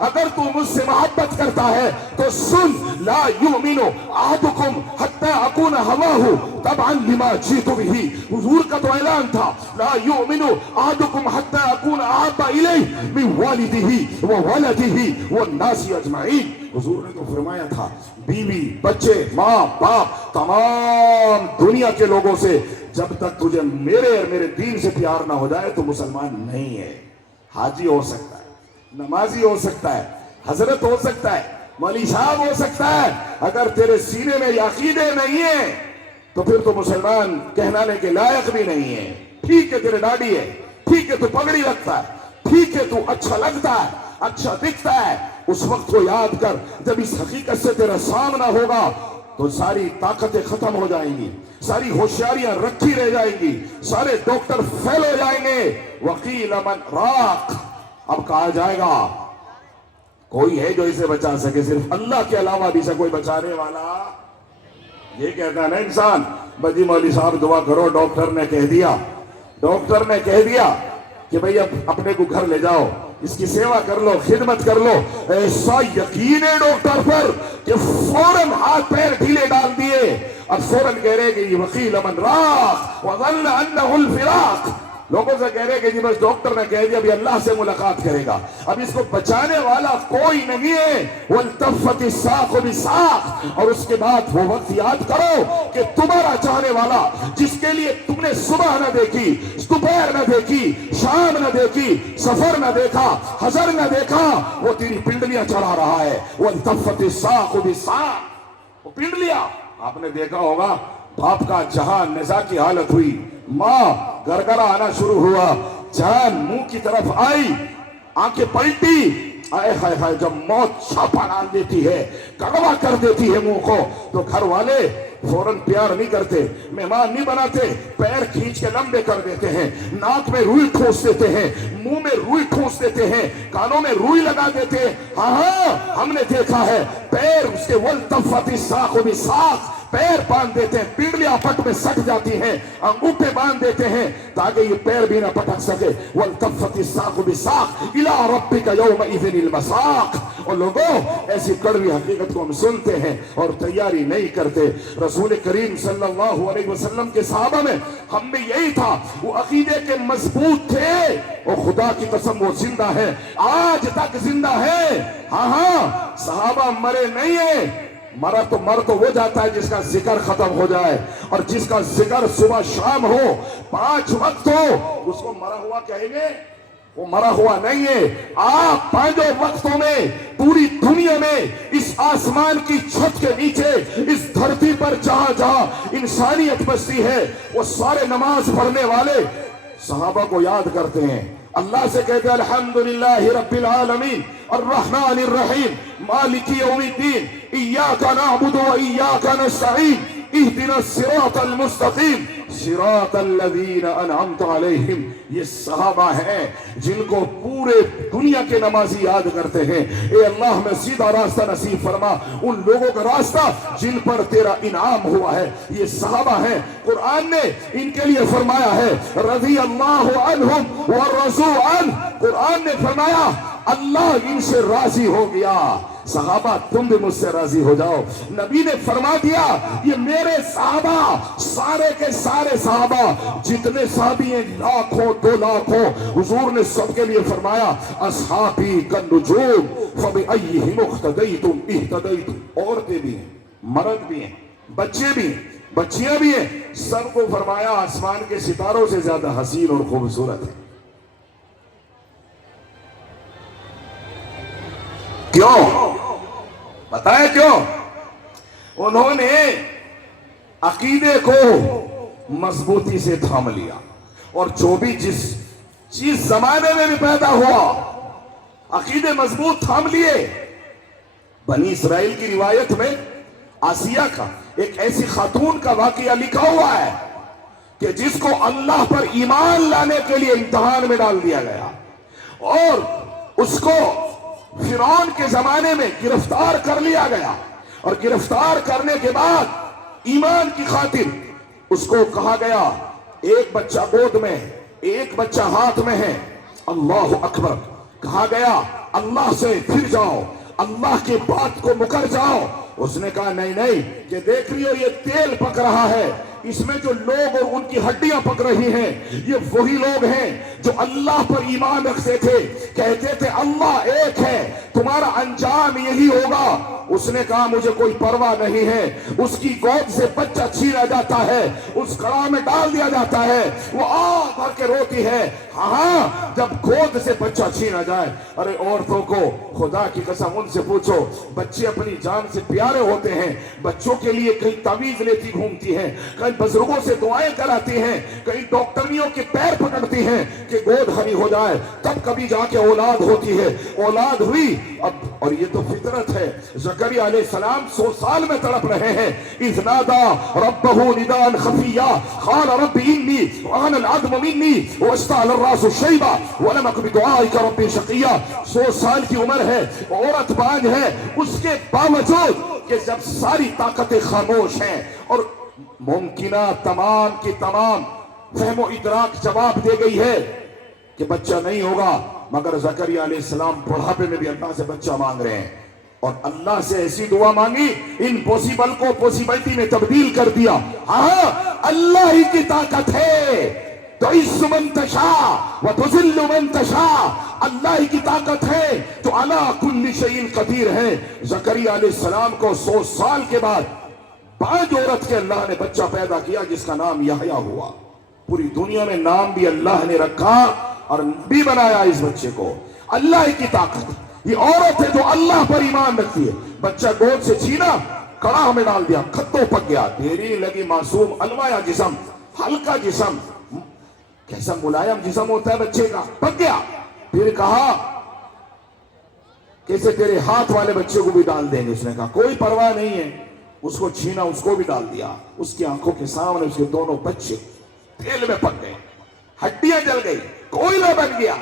اگر تو مجھ سے محبت کرتا ہے تو سن، لا یؤمن احدکم حتی اکون ہواہ تبعا لما جئت بہ. حضور کا تو اعلان تھا لا یؤمن احدکم حتی اکون احب الیہ من والدہ وولدہ والناس اجمعین. حضور نے تو فرمایا تھا بیوی، بچے، ماں باپ، تمام دنیا کے لوگوں سے جب تک تجھے میرے اور میرے دین سے پیار نہ ہو جائے تو مسلمان نہیں ہے. حاجی ہو سکتا ہے، نمازی ہو سکتا ہے، حضرت ہو سکتا ہے، مولوی صاحب ہو سکتا ہے، اگر تیرے سینے میں یہ عقیدے نہیں ہیں تو پھر تو مسلمان کہلانے کے لائق بھی نہیں ہے. ٹھیک ہے تیرے داڑھی ہے، ٹھیک ہے تو پگڑی رکھتا ہے، ٹھیک ہے تو اچھا لگتا ہے، اچھا دکھتا ہے، اس وقت کو یاد کر جب اس حقیقت سے تیرا سامنا ہوگا تو ساری طاقتیں ختم ہو جائیں گی، ساری ہوشیاریاں رکھی رہ جائیں گی، سارے ڈاکٹر فیل ہو جائیں گے. وقیل من راق، اب کہا جائے گا کوئی ہے جو اسے بچا سکے؟ صرف اللہ کے علاوہ بھی سے کوئی بچانے والا. یہ کہتا ہے نا انسان بجی مولوی صاحب دعا کرو، ڈاکٹر نے کہہ دیا کہ بھئی اب اپنے کو گھر لے جاؤ، اس کی سیوا کر لو، خدمت کر لو. ایسا یقین ہے ڈاکٹر پر کہ فوراً ہاتھ پیر ڈھیلے ڈال دیے اور فوراً کہہ رہے کہ وقیل من راق وظن انہ الفراق. لوگوں سے کہہ رہے کہ جی بس ڈاکٹر نے کہہ دیا ابھی اللہ سے ملاقات کرے گا، اب اس کو بچانے والا کوئی نہیں ہے. والتفت الساق بالساق. اور اس کے بعد وہ وقت یاد کرو کہ تمہارا چاہنے والا جس کے لیے تم نے صبح نہ دیکھی، دوپہر نہ دیکھی، شام نہ دیکھی، سفر نہ دیکھا، حضر نہ دیکھا، وہ تیری پنڈلیاں چڑھا رہا ہے. والتفت الساق بالساق. وہ پنڈلیاں آپ نے دیکھا ہوگا، باپ کا جہاں نزاع کی حالت ہوئی، ماں گرگرا آنا شروع ہوا، جان منہ کی طرف آئی، آنکھیں پلٹی، آئے ہائے ہائے. جب موت چھاپا ڈال دیتی ہے، کڑوا کر دیتی ہے منہ کو، تو گھر والے فوراً پیار نہیں کرتے، مہمان نہیں بناتے، پیر کھینچ کے لمبے کر دیتے ہیں، ناک میں روئی ٹھوس دیتے ہیں، منہ میں روئی ٹھوس دیتے ہیں، کانوں میں روئی لگا دیتے ہیں. ہاں ہم نے دیکھا ہے پیر اس کے والتفت الساق بالساق، پیر باندھ دیتے ہیں، پنڈلیاں پٹ میں سٹ جاتی ہیں، انگوٹھے باندھ دیتے ہیں تاکہ یہ پیر بھی نہ پٹک سکے. والتفت الساق بالساق الی ربک یومئذ المساق. اور لوگوں ایسی کڑوی حقیقت کو ہم سنتے ہیں اور تیاری نہیں کرتے. رسول کریم صلی اللہ علیہ وسلم کے صحابہ میں ہم میں یہی تھا، وہ عقیدے کے مضبوط تھے، اور خدا کی قسم وہ زندہ ہے، آج تک زندہ ہے. ہاں صحابہ مرے نہیں ہیں. مر تو وہ جاتا ہے جس کا ذکر ختم ہو جائے، اور جس کا ذکر صبح شام ہو، 5 وقت ہو، اس کو مرا ہوا کہیں گے؟ وہ مرا ہوا نہیں ہے. آپ 5 وقتوں میں پوری دنیا میں اس آسمان کی چھت کے نیچے، اس دھرتی پر جہاں جہاں انسانیت بستی ہے، وہ سارے نماز پڑھنے والے صحابہ کو یاد کرتے ہیں، اللہ سے کہتے ہیں الحمدللہ رب العالمین الرحمن الرحیم مالک یوم الدین ایاک نعبد و ایاک نستعین اہدنا الصراط المستقیم صراط الذین انعمت علیہم. یہ صحابہ ہیں جن کو پورے دنیا کے نمازی یاد کرتے ہیں. اے اللہ میں سیدھا راستہ نصیب فرما ان لوگوں کا راستہ جن پر تیرا انعام ہوا ہے. یہ صحابہ ہیں، قرآن نے ان کے لیے فرمایا ہے رضی اللہ عنہم والرضوا عنہ. قرآن نے فرمایا اللہ ان سے راضی ہو گیا، صحابہ تم بھی مجھ سے راضی ہو جاؤ. نبی نے فرما دیا یہ میرے صحابہ، سارے کے سارے صحابہ جتنے صحابی ہیں، لاکھوں 2 لاکھوں، حضور نے سب کے لیے فرمایا اصحابی کالنجوم فبأیہم اقتدیتم اہتدیتم. عورتیں بھی ہیں، مرد بھی ہیں، بچے بھی ہیں، بچیاں بھی ہیں، سب کو فرمایا آسمان کے ستاروں سے زیادہ حسین اور خوبصورت ہے. کیوں؟ بتائیں کیوں؟ انہوں نے عقیدے کو مضبوطی سے تھام لیا، اور جو بھی جس چیز زمانے میں بھی پیدا ہوا عقیدے مضبوط تھام لیے. بنی اسرائیل کی روایت میں آسیہ کا ایک ایسی خاتون کا واقعہ لکھا ہوا ہے کہ جس کو اللہ پر ایمان لانے کے لیے امتحان میں ڈال دیا گیا، اور اس کو فرعون کے زمانے میں گرفتار کر لیا گیا، اور گرفتار کرنے کے بعد ایمان کی خاطر اس کو کہا گیا ایک بچہ گود میں، ایک بچہ ہاتھ میں ہے، اللہ اکبر. کہا گیا اللہ سے پھر جاؤ، اللہ کی بات کو مکر جاؤ۔ اس نے کہا نہیں نہیں، کہ دیکھ رہی ہو یہ تیل پک رہا ہے، اس میں جو لوگ اور ان کی ہڈیاں پک رہی ہیں، یہ وہی لوگ ہیں جو اللہ پر ایمان رکھتے تھے، کہتے تھے اللہ ایک ہے، تمہارا انجام یہی ہوگا۔ اس نے کہا مجھے کوئی پرواہ نہیں ہے۔ اس کی گود سے بچہ چھینا جاتا ہے، اس کڑا میں ڈال دیا جاتا ہے، وہ آہ بھر کے روتی ہے۔ ہاں جب گود سے بچہ چھینا جائے، ارے عورتوں کو خدا کی قسم ان سے پوچھو، بچے اپنی جان سے پیارے ہوتے ہیں، بچوں کے لیے کہیں تعویذ لیتی گھومتی ہیں، کہیں بزرگوں سے دعائیں کراتی ہیں، کہیں ڈاکٹرنیوں کے پیر پکڑتی ہیں کہ گود ہری ہو جائے، تب کبھی جا کے اولاد ہوتی ہے۔ اولاد ہوئی اب، اور یہ تو فطرت ہے۔ زکریا علیہ السلام 100 سال میں تڑپ رہے ہیں۔ اذ نادا ربہ نداء خفیا قال رب انی وأنا العظم منی واشتعل الراس شیبا ولم أك بدعائک رب شقیا۔ 100 سال کی عمر ہے، عورت بانجھ ہے، اس کے باوجود کہ جب ساری طاقتیں خاموش ہیں اور ممکنہ تمام کی تمام فہم و ادراک جواب دے گئی ہے کہ بچہ نہیں ہوگا، مگر زکریا علیہ السلام بڑھاپے میں بھی اللہ سے بچہ مانگ رہے ہیں، اور اللہ سے ایسی دعا مانگی امپوسیبل کو پوسیبلٹی میں تبدیل کر دیا۔ ہاں اللہ ہی کی طاقت ہے، تعز من تشاء وتذل من تشاء، اللہ ہی کی طاقت ہے جو علی کل شیء قدیر ہے۔ زکریا علیہ السلام کو 100 سال کے بعد 5 عورت کے اللہ نے بچہ پیدا کیا جس کا نام یحییٰ ہوا۔ پوری دنیا میں نام بھی اللہ نے رکھا اور نبی بنایا اس بچے کو۔ اللہ ہی کی طاقت، یہ عورت ہے جو اللہ پر ایمان رکھتی ہے۔ بچہ گود سے چھینا، کڑاہ میں ڈال دیا، خطوں پک گیا، دیری لگی، معصوم المایا جسم، ہلکا جسم، کیسا ملائم جسم ہوتا ہے بچے کا، پک گیا۔ پھر کہا کیسے تیرے ہاتھ والے بچے کو بھی ڈال دیں گے۔ اس نے کہا کوئی پرواہ نہیں ہے، اس کو چھینا، اس کو بھی ڈال دیا۔ اس کی آنکھوں کے سامنے اس کے دونوں بچے تیل میں پک گئے، ہڈیاں جل گئی، کوئلہ بن گیا۔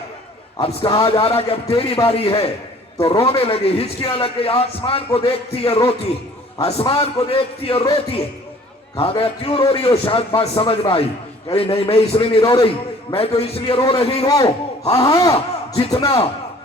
اب کہا جا رہا کہ اب تیری باری ہے، تو رونے لگی، ہچکیاں لگ گئی، آسمان کو دیکھتی ہے روتی، آسمان کو دیکھتی ہے روتی۔ کہا گیا کیوں رو رہی ہو؟ شاید بات سمجھ میں آئی۔ کہی نہیں میں اس لیے نہیں رو رہی، میں تو اس لیے رو رہی ہوں، ہاں جتنا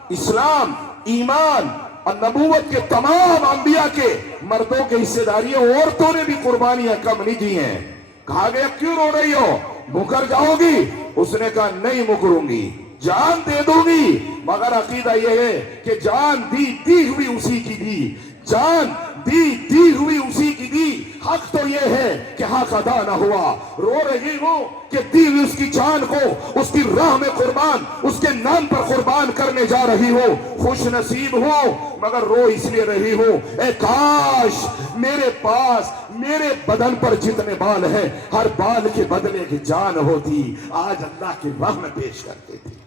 اسلام، ایمان اور نبوت کے تمام انبیاء کے مردوں کے حصے داری ہے، عورتوں نے بھی قربانیاں کم نہیں دی ہیں۔ کہا گیا کیوں رو رہی ہو؟ مکر جاؤ گی؟ اس نے کہا نہیں مکروں گی، جان دے دوں گی، مگر عقیدہ یہ ہے کہ جان دی ہوئی اسی کی دی، جان دی ہوئی اسی کی دی۔ حق تو یہ ہے کہ حق ادا نہ ہوا۔ رو رہی ہوں کہ دی ہوئی اس کی جان کو اس کی راہ میں قربان، اس کے نام پر قربان کرنے جا رہی ہو۔ خوش نصیب ہوں مگر رو اس لیے رہی ہوں، اے کاش میرے پاس میرے بدن پر جتنے بال ہیں ہر بال کے بدلے کی جان ہوتی، آج اللہ کی راہ میں پیش کرتے تھے۔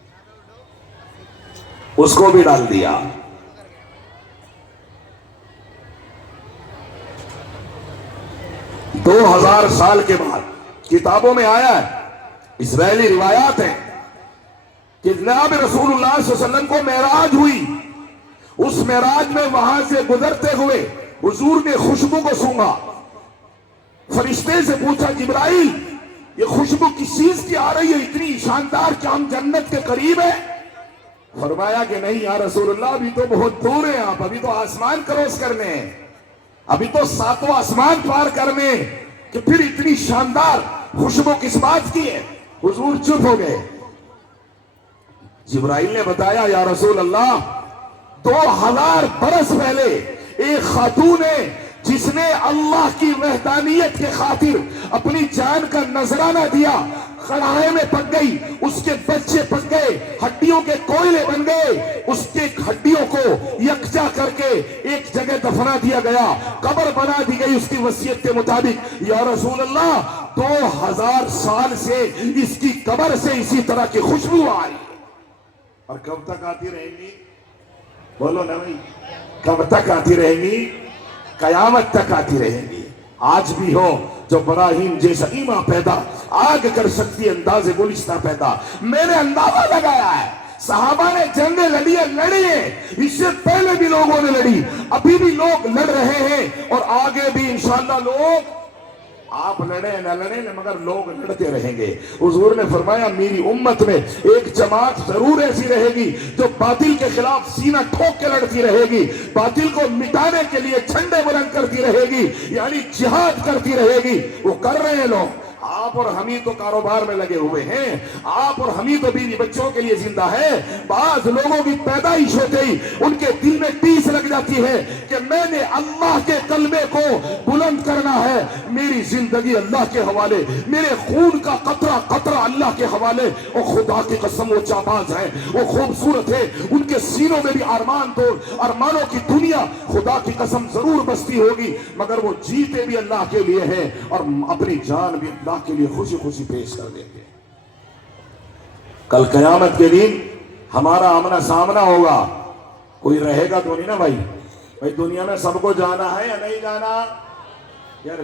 اس کو بھی ڈال دیا۔ 2000 سال کے بعد کتابوں میں آیا ہے، اسرائیلی روایات ہیں کہ جناب رسول اللہ صلی اللہ علیہ وسلم کو معراج ہوئی۔ اس معراج میں وہاں سے گزرتے ہوئے حضور نے خوشبو کو سونگا۔ فرشتے سے پوچھا جبرائیل یہ خوشبو کس چیز کی آ رہی ہے اتنی شاندار، کیا ہم جنت کے قریب ہیں؟ فرمایا کہ نہیں یا رسول اللہ ابھی تو بہت دور ہیں آپ، ابھی تو آسمان کراس کرنے ہیں، ابھی تو 7واں آسمان پار کرنے، کہ پھر اتنی شاندار خوشبو کس بات کی ہے؟ حضور چپ ہو گئے۔ جبرائیل نے بتایا یا رسول اللہ 2000 برس پہلے ایک خاتون ہے جس نے اللہ کی وحدانیت کے خاطر اپنی جان کا نذرانہ دیا، کڑاہے میں پک گئی، اس کے بچے پک گئے، ہڈیوں کے کوئلے بن گئے، اس کے ہڈیوں کو یکجا کر کے ایک جگہ دفنا دیا گیا، قبر بنا دی گئی اس کی وصیت کے مطابق۔ یا رسول اللہ 2000 سال سے اس کی قبر سے اسی طرح کی خوشبو آ رہی ہے، اور کب تک آتی رہیں گی؟ بولو نا بھائی، کب تک آتی رہیں گی؟ قیامت تک آتی رہیں گی۔ آج بھی ہو جو ابراہیم جیسا ایمان پیدا آگ کر سکتی انداز گلستہ پیدا۔ میں نے اندازہ لگایا ہے صحابہ نے جنگیں لڑی ہیں، اس سے پہلے بھی لوگوں نے لڑی، ابھی بھی لوگ لڑ رہے ہیں، اور آگے بھی انشاءاللہ لوگ آپ لڑے نہ لڑے مگر لوگ لڑتے رہیں گے. حضور نے فرمایا میری امت میں ایک جماعت ضرور ایسی رہے گی جو باطل کے خلاف سینہ ٹھوک کے لڑتی رہے گی, باطل کو مٹانے کے لیے جھنڈے بلند کرتی رہے گی, یعنی جہاد کرتی رہے گی. وہ کر رہے ہیں لوگ. آپ اور ہم ہی تو کاروبار میں لگے ہوئے ہیں, آپ اور ہم ہی تو بیوی بچوں کے لیے زندہ ہے. بعض لوگوں کی پیدائش ہوتے ہی ان کے دل میں ٹیس لگ جاتی ہے کہ میں نے اللہ کے کلمے کو بلند کرنا ہے, میری زندگی اللہ کے حوالے, میرے خون کا قطرہ قطرہ اللہ کے حوالے. اور خدا کی قسم وہ جانباز ہیں, وہ خوبصورت ہے, ان کے سینوں میں بھی ارمان تو ارمانوں کی دنیا خدا کی قسم ضرور بستی ہوگی, مگر وہ جیتے بھی اللہ کے لیے ہیں اور اپنی جان بھی اللہ کے لیے خوشی خوشی پیش کر دیتے. کل قیامت کے دن ہمارا آمنا سامنا ہوگا, کوئی رہے گا تو نہیں نا بھائی. بھائی دنیا میں سب کو جانا ہے یا نہیں جانا؟ یار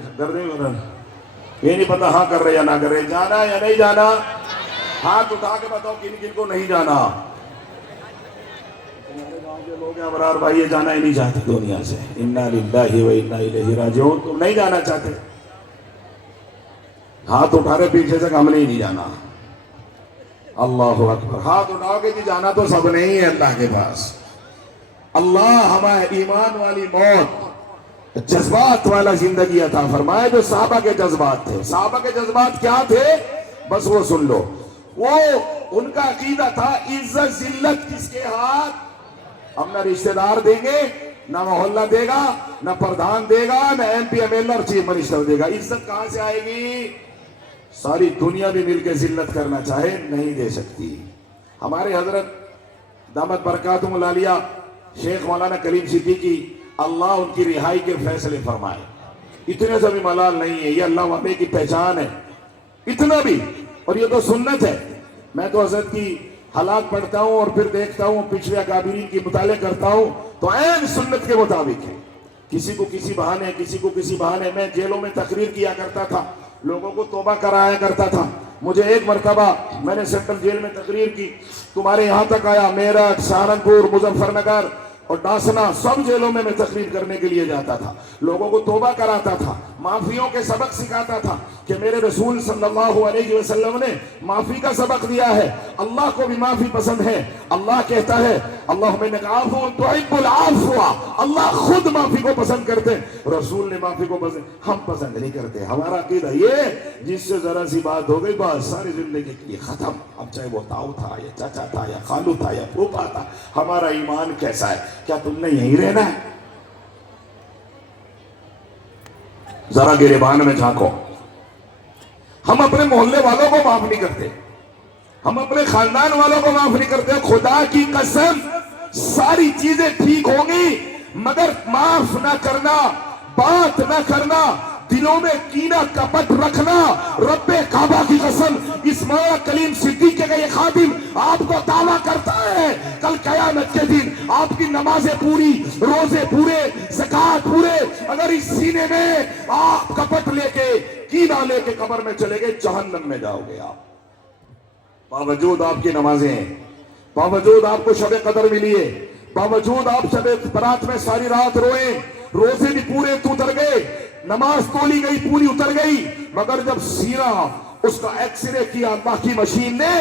یہ نہیں پتا ہاں کر رہے یا نہ کر رہے, جانا یا نہیں جانا؟ ہاتھ اٹھا کے بتاؤ کن کن کو نہیں جانا. لوگ ہیں ابرار بھائی یہ جانا ہی نہیں چاہتے دنیا سے. انا للہ و انا الیہ راجعون. تم نہیں جانا چاہتے؟ ہاتھ اٹھا رہے پیچھے سے, ہم نہیں جانا. اللہ اکبر. ہاتھ اٹھاؤ گے کہ جانا تو سب نہیں ہے اللہ کے پاس. اللہ ہمارے ایمان والی موت, جذبات والا زندگی عطا فرمائے. جو صحابہ کے جذبات تھے, صحابہ کے جذبات کیا تھے بس وہ سن لو. وہ ان کا عقیدہ تھا عزت ذلت کس کے ہاتھ؟ ہم نہ رشتہ دار دیں گے, نہ محلہ دے گا, نہ پردھان دے گا, نہ ایم پی ایم ایل اور چیف منسٹر دے گا. عزت کہاں سے آئے گی؟ ساری دنیا بھی مل کے ذلت کرنا چاہے نہیں دے سکتی. ہمارے حضرت دامت برکاتہم العالیہ شیخ مولانا کلیم صدیقی اللہ ان کی رہائی کے فیصلے فرمائے. اتنے سے بھی ملال نہیں ہے, یہ اللہ والے کی پہچان ہے اتنا بھی. اور یہ تو سنت ہے. میں تو حضرت کی حالات پڑھتا ہوں اور پھر دیکھتا ہوں, پچھلے اکابرین کی مطالعہ کرتا ہوں تو عین سنت کے مطابق ہے. کسی کو کسی بہانے, کسی کو کسی بہانے. میں جیلوں میں تقریر کیا کرتا تھا, لوگوں کو توبہ کرایا کرتا تھا. مجھے ایک مرتبہ میں نے سینٹرل جیل میں تقریر کی, تمہارے یہاں تک آیا, میرٹھ, سہارنپور, مظفر نگر اور ڈاسنا سب جیلوں میں تقریر کرنے کے لیے جاتا تھا. لوگوں کو توبہ کراتا تھا, معافیوں کے سبق سکھاتا تھا کہ میرے رسول صلی اللہ علیہ وسلم نے معافی کا سبق دیا ہے. اللہ کو بھی معافی پسند ہے. اللہ کہتا ہے اللہم انک عفو تحب العفو, اللہ خود معافی کو پسند کرتے ہیں. رسول نے معافی کو پسند, ہم پسند نہیں کرتے. ہمارا عقیدہ یہ جس سے ذرا سی بات ہو گئی بس ساری زندگی کے لیے ختم. اب چاہے وہ تاؤ تھا یا چاچا تھا یا خالو تھا یا پھوپھا تھا. ہمارا ایمان کیسا ہے؟ کیا تم نے یہیں رہنا ہے؟ ذرا گریبان میں جھانکو. ہم اپنے محلے والوں کو معاف نہیں کرتے, ہم اپنے خاندان والوں کو معاف نہیں کرتے. خدا کی قسم ساری چیزیں ٹھیک ہوں گی مگر معاف نہ کرنا, بات نہ کرنا, دلوں میں کینہ کپٹ رکھنا. رب کعبہ کی قسم اسماعیل کلیم صدیقی کا یہ خادم آپ کو دعویٰ کرتا ہے کل قیامت کے دن آپ کی نمازیں پوری, روزے پورے, زکوٰۃ پورے, اگر اس سینے میں آپ کپٹ لے کے کینہ لے کے قبر میں چلے گئے جہنم میں جاؤ گے آپ. باوجود آپ کی نمازیں ہیں, باوجود آپ کو شب قدر ملی ہے, باوجود آپ شب برات میں ساری رات روئے, روزے بھی پورے اتر گئے, نماز تولی گئی پوری اتر گئی, مگر جب سینہ اس کا ایکس رے کیا اللہ کی مشین نے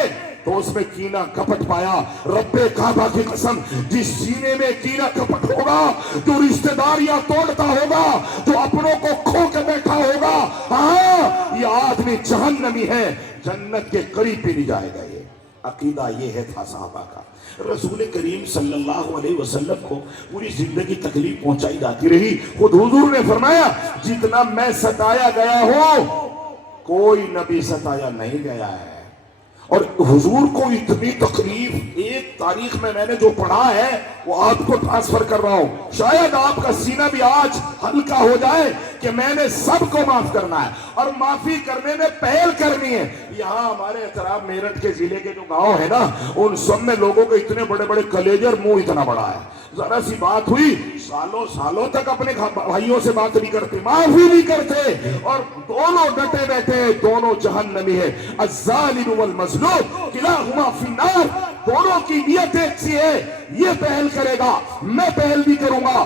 تو اس میں کینہ کپٹ پایا. رب کعبہ کی قسم جس سینے میں کینہ کپٹ ہوگا, جو رشتہ داریاں توڑتا ہوگا, جو اپنوں کو کھو کے بیٹھا ہوگا, ہاں یہ آدمی جہنمی ہے, جنت کے قریب بھی نہیں جائے گا. یہ عقیدہ یہ ہے تھا صحابہ کا. رسول کریم صلی اللہ علیہ وسلم کو پوری زندگی تکلیف پہنچائی جاتی رہی. خود حضور نے فرمایا جتنا میں ستایا گیا ہوں کوئی نبی ستایا نہیں گیا ہے. اور حضور کو اتنی تکلیف ایک تاریخ میں نے جو پڑھا ہے وہ آپ کو ٹرانسفر کر رہا ہوں. شاید آپ کا سینہ بھی آج ہلکا ہو جائے کہ میں نے سب کو معاف کرنا ہے اور معافی کرنے میں پہل کرنی ہے. یہاں ہمارے احترام میرٹھ کے ضلع کے جو گاؤں ہے نا, ان سب میں لوگوں کے اتنے بڑے بڑے کلیجر, منہ اتنا بڑا ہے, ذرا سی بات ہوئی سالوں سالوں تک اپنے بھائیوں سے بات نہیں کرتے, معافی نہیں کرتے, اور دونوں ڈٹے بیٹھے, دونوں جہنمی ہے. الظالم والمظلوم کلاہما فی النار, دونوں کی نیت ایک سی ہے, یہ پہل کرے گا میں پہل بھی کروں گا,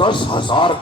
10,000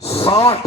60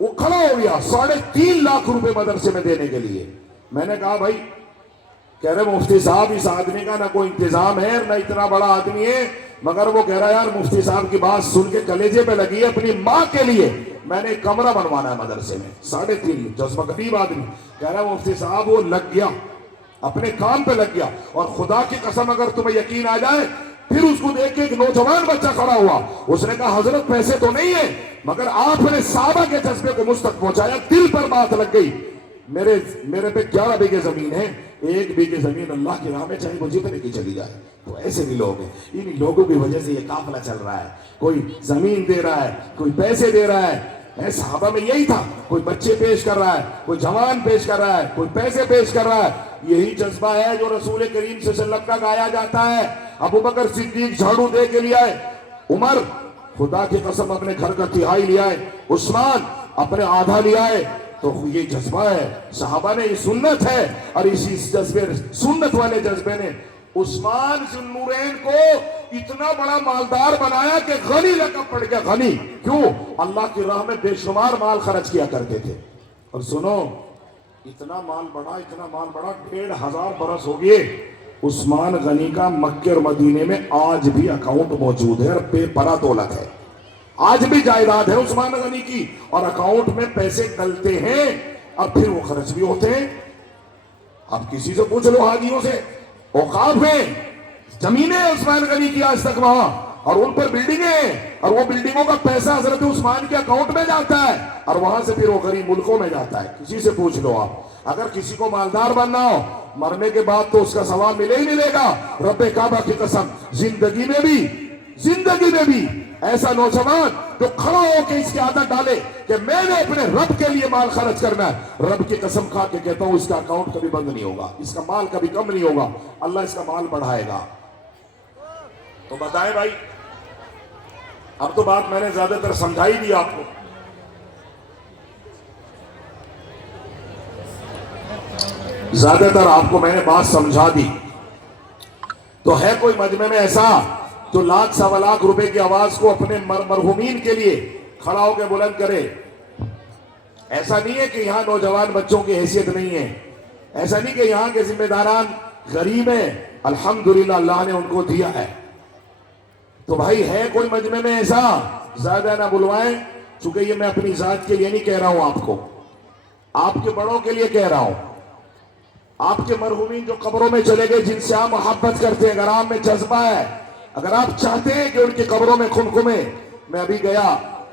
وہ کھڑا ہو گیا 3.5 لاکھ روپے مدرسے میں دینے کے لیے. میں نے کہا بھائی، کہہ رہے مفتی صاحب اس آدمی کا نہ کوئی انتظام ہے نہ اتنا بڑا آدمی ہے، مگر وہ کہہ رہا یار مفتی صاحب کی بات سن کے کلیجے پہ لگی ہے، اپنی ماں کے لیے میں نے ایک کمرہ بنوانا ہے مدرسے میں. 3.5 جذبہ قریب آدمی کہہ رہا مفتی صاحب وہ لگ گیا، اپنے کام پہ لگ گیا. اور خدا کی قسم اگر تمہیں یقین آ جائے، پھر اس کو دیکھ کے ایک نوجوان بچہ کھڑا ہوا، اس نے کہا حضرت پیسے تو نہیں ہے، مگر آپ نے صحابہ کے جذبے کو مجھ تک پہنچایا، دل پر بات لگ گئی. میرے پہ 11 بیگھے زمین ہے، 1 بیگھے زمین اللہ کی راہ میں چاہے وہ جتنے کی چلی جائے. تو ایسے بھی لوگ ہیں، ان لوگوں کی وجہ سے یہ قافلہ چل رہا ہے. کوئی زمین دے رہا ہے، کوئی پیسے دے رہا ہے. صحابہ میں یہی تھا، کوئی بچے پیش کر رہا ہے، کوئی جوان پیش کر رہا ہے، کوئی پیسے پیش کر رہا ہے. یہی جذبہ ہے جو رسول کریم صلی اللہ علیہ وسلم کا گایا جاتا ہے. ابو بکر صدیق جھاڑو دے کے لیا ہے، عمر خدا کی قسم اپنے گھر کا 1/3 لیا ہے، عثمان اپنے آدھا لیا ہے. تو یہ جذبہ ہے صحابہ نے، یہ سنت ہے. اور اسی جذبے، سنت والے جذبے نے عثمان ذو النورین کو اتنا بڑا مالدار بنایا کہ غنی لقب پڑ گیا. غنی کیوں؟ اللہ کی راہ میں بے شمار مال خرچ کیا کرتے تھے. اور سنو، اتنا مال بڑھا 1,500 برس ہو گئے. عثمان غنی کا مکہ اور مدینے میں آج بھی اکاؤنٹ موجود ہے اور بے پناہ دولت ہے. آج بھی جائیداد ہے عثمان غنی کی، اور اکاؤنٹ میں پیسے ڈلتے ہیں اور پھر وہ خرچ بھی ہوتے ہیں. اب کسی سے پوچھ لو، حاجیوں سے، اوقاف ہیں، زمینیں عثمان غنی کی آج تک وہاں، اور ان پر بلڈنگیں ہیں، اور وہ بلڈنگوں کا پیسہ حضرت عثمان کے اکاؤنٹ میں جاتا ہے، اور وہاں سے پھر وہ غریب ملکوں میں جاتا ہے. کسی سے پوچھ لو آپ. اگر کسی کو مالدار بننا ہو، مرنے کے بعد تو اس کا ثواب ملے ہی ملے گا. رب کعبہ کی قسم، زندگی میں بھی ایسا نوجوان جو کھڑا ہو کے اس کی عادت ڈالے کہ میں نے اپنے رب کے لیے مال خرچ کرنا ہے، رب کی قسم کھا کے کہتا ہوں اس کا اکاؤنٹ کبھی بند نہیں ہوگا، اس کا مال کبھی کم نہیں ہوگا، اللہ اس کا مال بڑھائے گا. تو بتائیں بھائی، اب تو بات میں نے زیادہ تر سمجھائی دی آپ کو. زیادہ تر آپ کو میں نے بات سمجھا دی. تو ہے کوئی مجمع میں ایسا تو 1,00,000 سوا لاکھ روپے کی آواز کو اپنے مرحومین کے لیے کھڑا ہو کے بلند کرے. ایسا نہیں ہے کہ یہاں نوجوان بچوں کی حیثیت نہیں ہے، ایسا نہیں کہ یہاں کے ذمہ داران غریب ہیں، الحمدللہ اللہ نے ان کو دیا ہے. تو بھائی ہے کوئی مجمع میں ایسا، زیادہ نہ بلوائیں، چونکہ یہ میں اپنی ذات کے لیے نہیں کہہ رہا ہوں، آپ کو، آپ کے بڑوں کے لیے کہہ رہا ہوں. آپ کے مرحومین جو قبروں میں چلے گئے، جن سے آپ محبت کرتے ہیں، اگر آپ میں جذبہ ہے، اگر آپ چاہتے ہیں کہ ان کی قبروں میں خمخمیں. میں ابھی گیا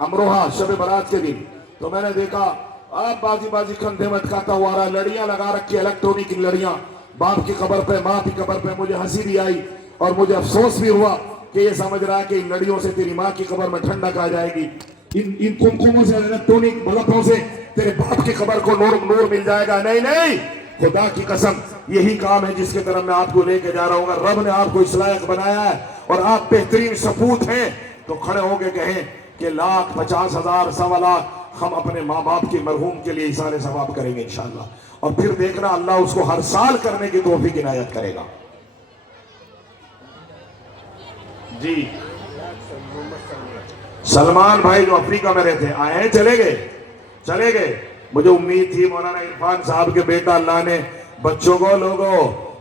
امروہہ شب برات کے دن، تو میں نے دیکھا آپ بازی کندھے میں کھاتا ہوا رہا، لڑیاں لگا رکھی، الیکٹرونک کی لڑیاں، باپ کی قبر پہ، ماں کی قبر پہ. مجھے ہنسی بھی آئی اور مجھے افسوس بھی ہوا کہ یہ سمجھ رہا ہے کہ ان لڑیوں سے تیری ماں کی قبر میں ٹھنڈک آ جائے گی، ان کمکموں سے، الیکٹرونک بلبوں سے تیرے باپ کی قبر کو نور مل جائے گا. نہیں، خدا کی قسم یہی کام ہے جس کے طرف میں آپ کو لے کے جا رہا ہوں. اگر رب نے آپ کو اس لائق بنایا ہے اور آپ بہترین سپوت ہیں تو کھڑے ہو کے کہیں کہ 1,00,000 50,000 سوا لاکھ ہم اپنے ماں باپ کے مرحوم کے لیے ایثار ثواب کریں گے انشاءاللہ. اور پھر دیکھنا اللہ اس کو ہر سال کرنے کی توفیق عنایت کرے گا. جی سلمان بھائی جو افریقہ میں رہتے آئے ہیں، چلے گئے. مجھے امید تھی مولانا عرفان صاحب کے بیٹا اللہ نے بچوں کو، لوگوں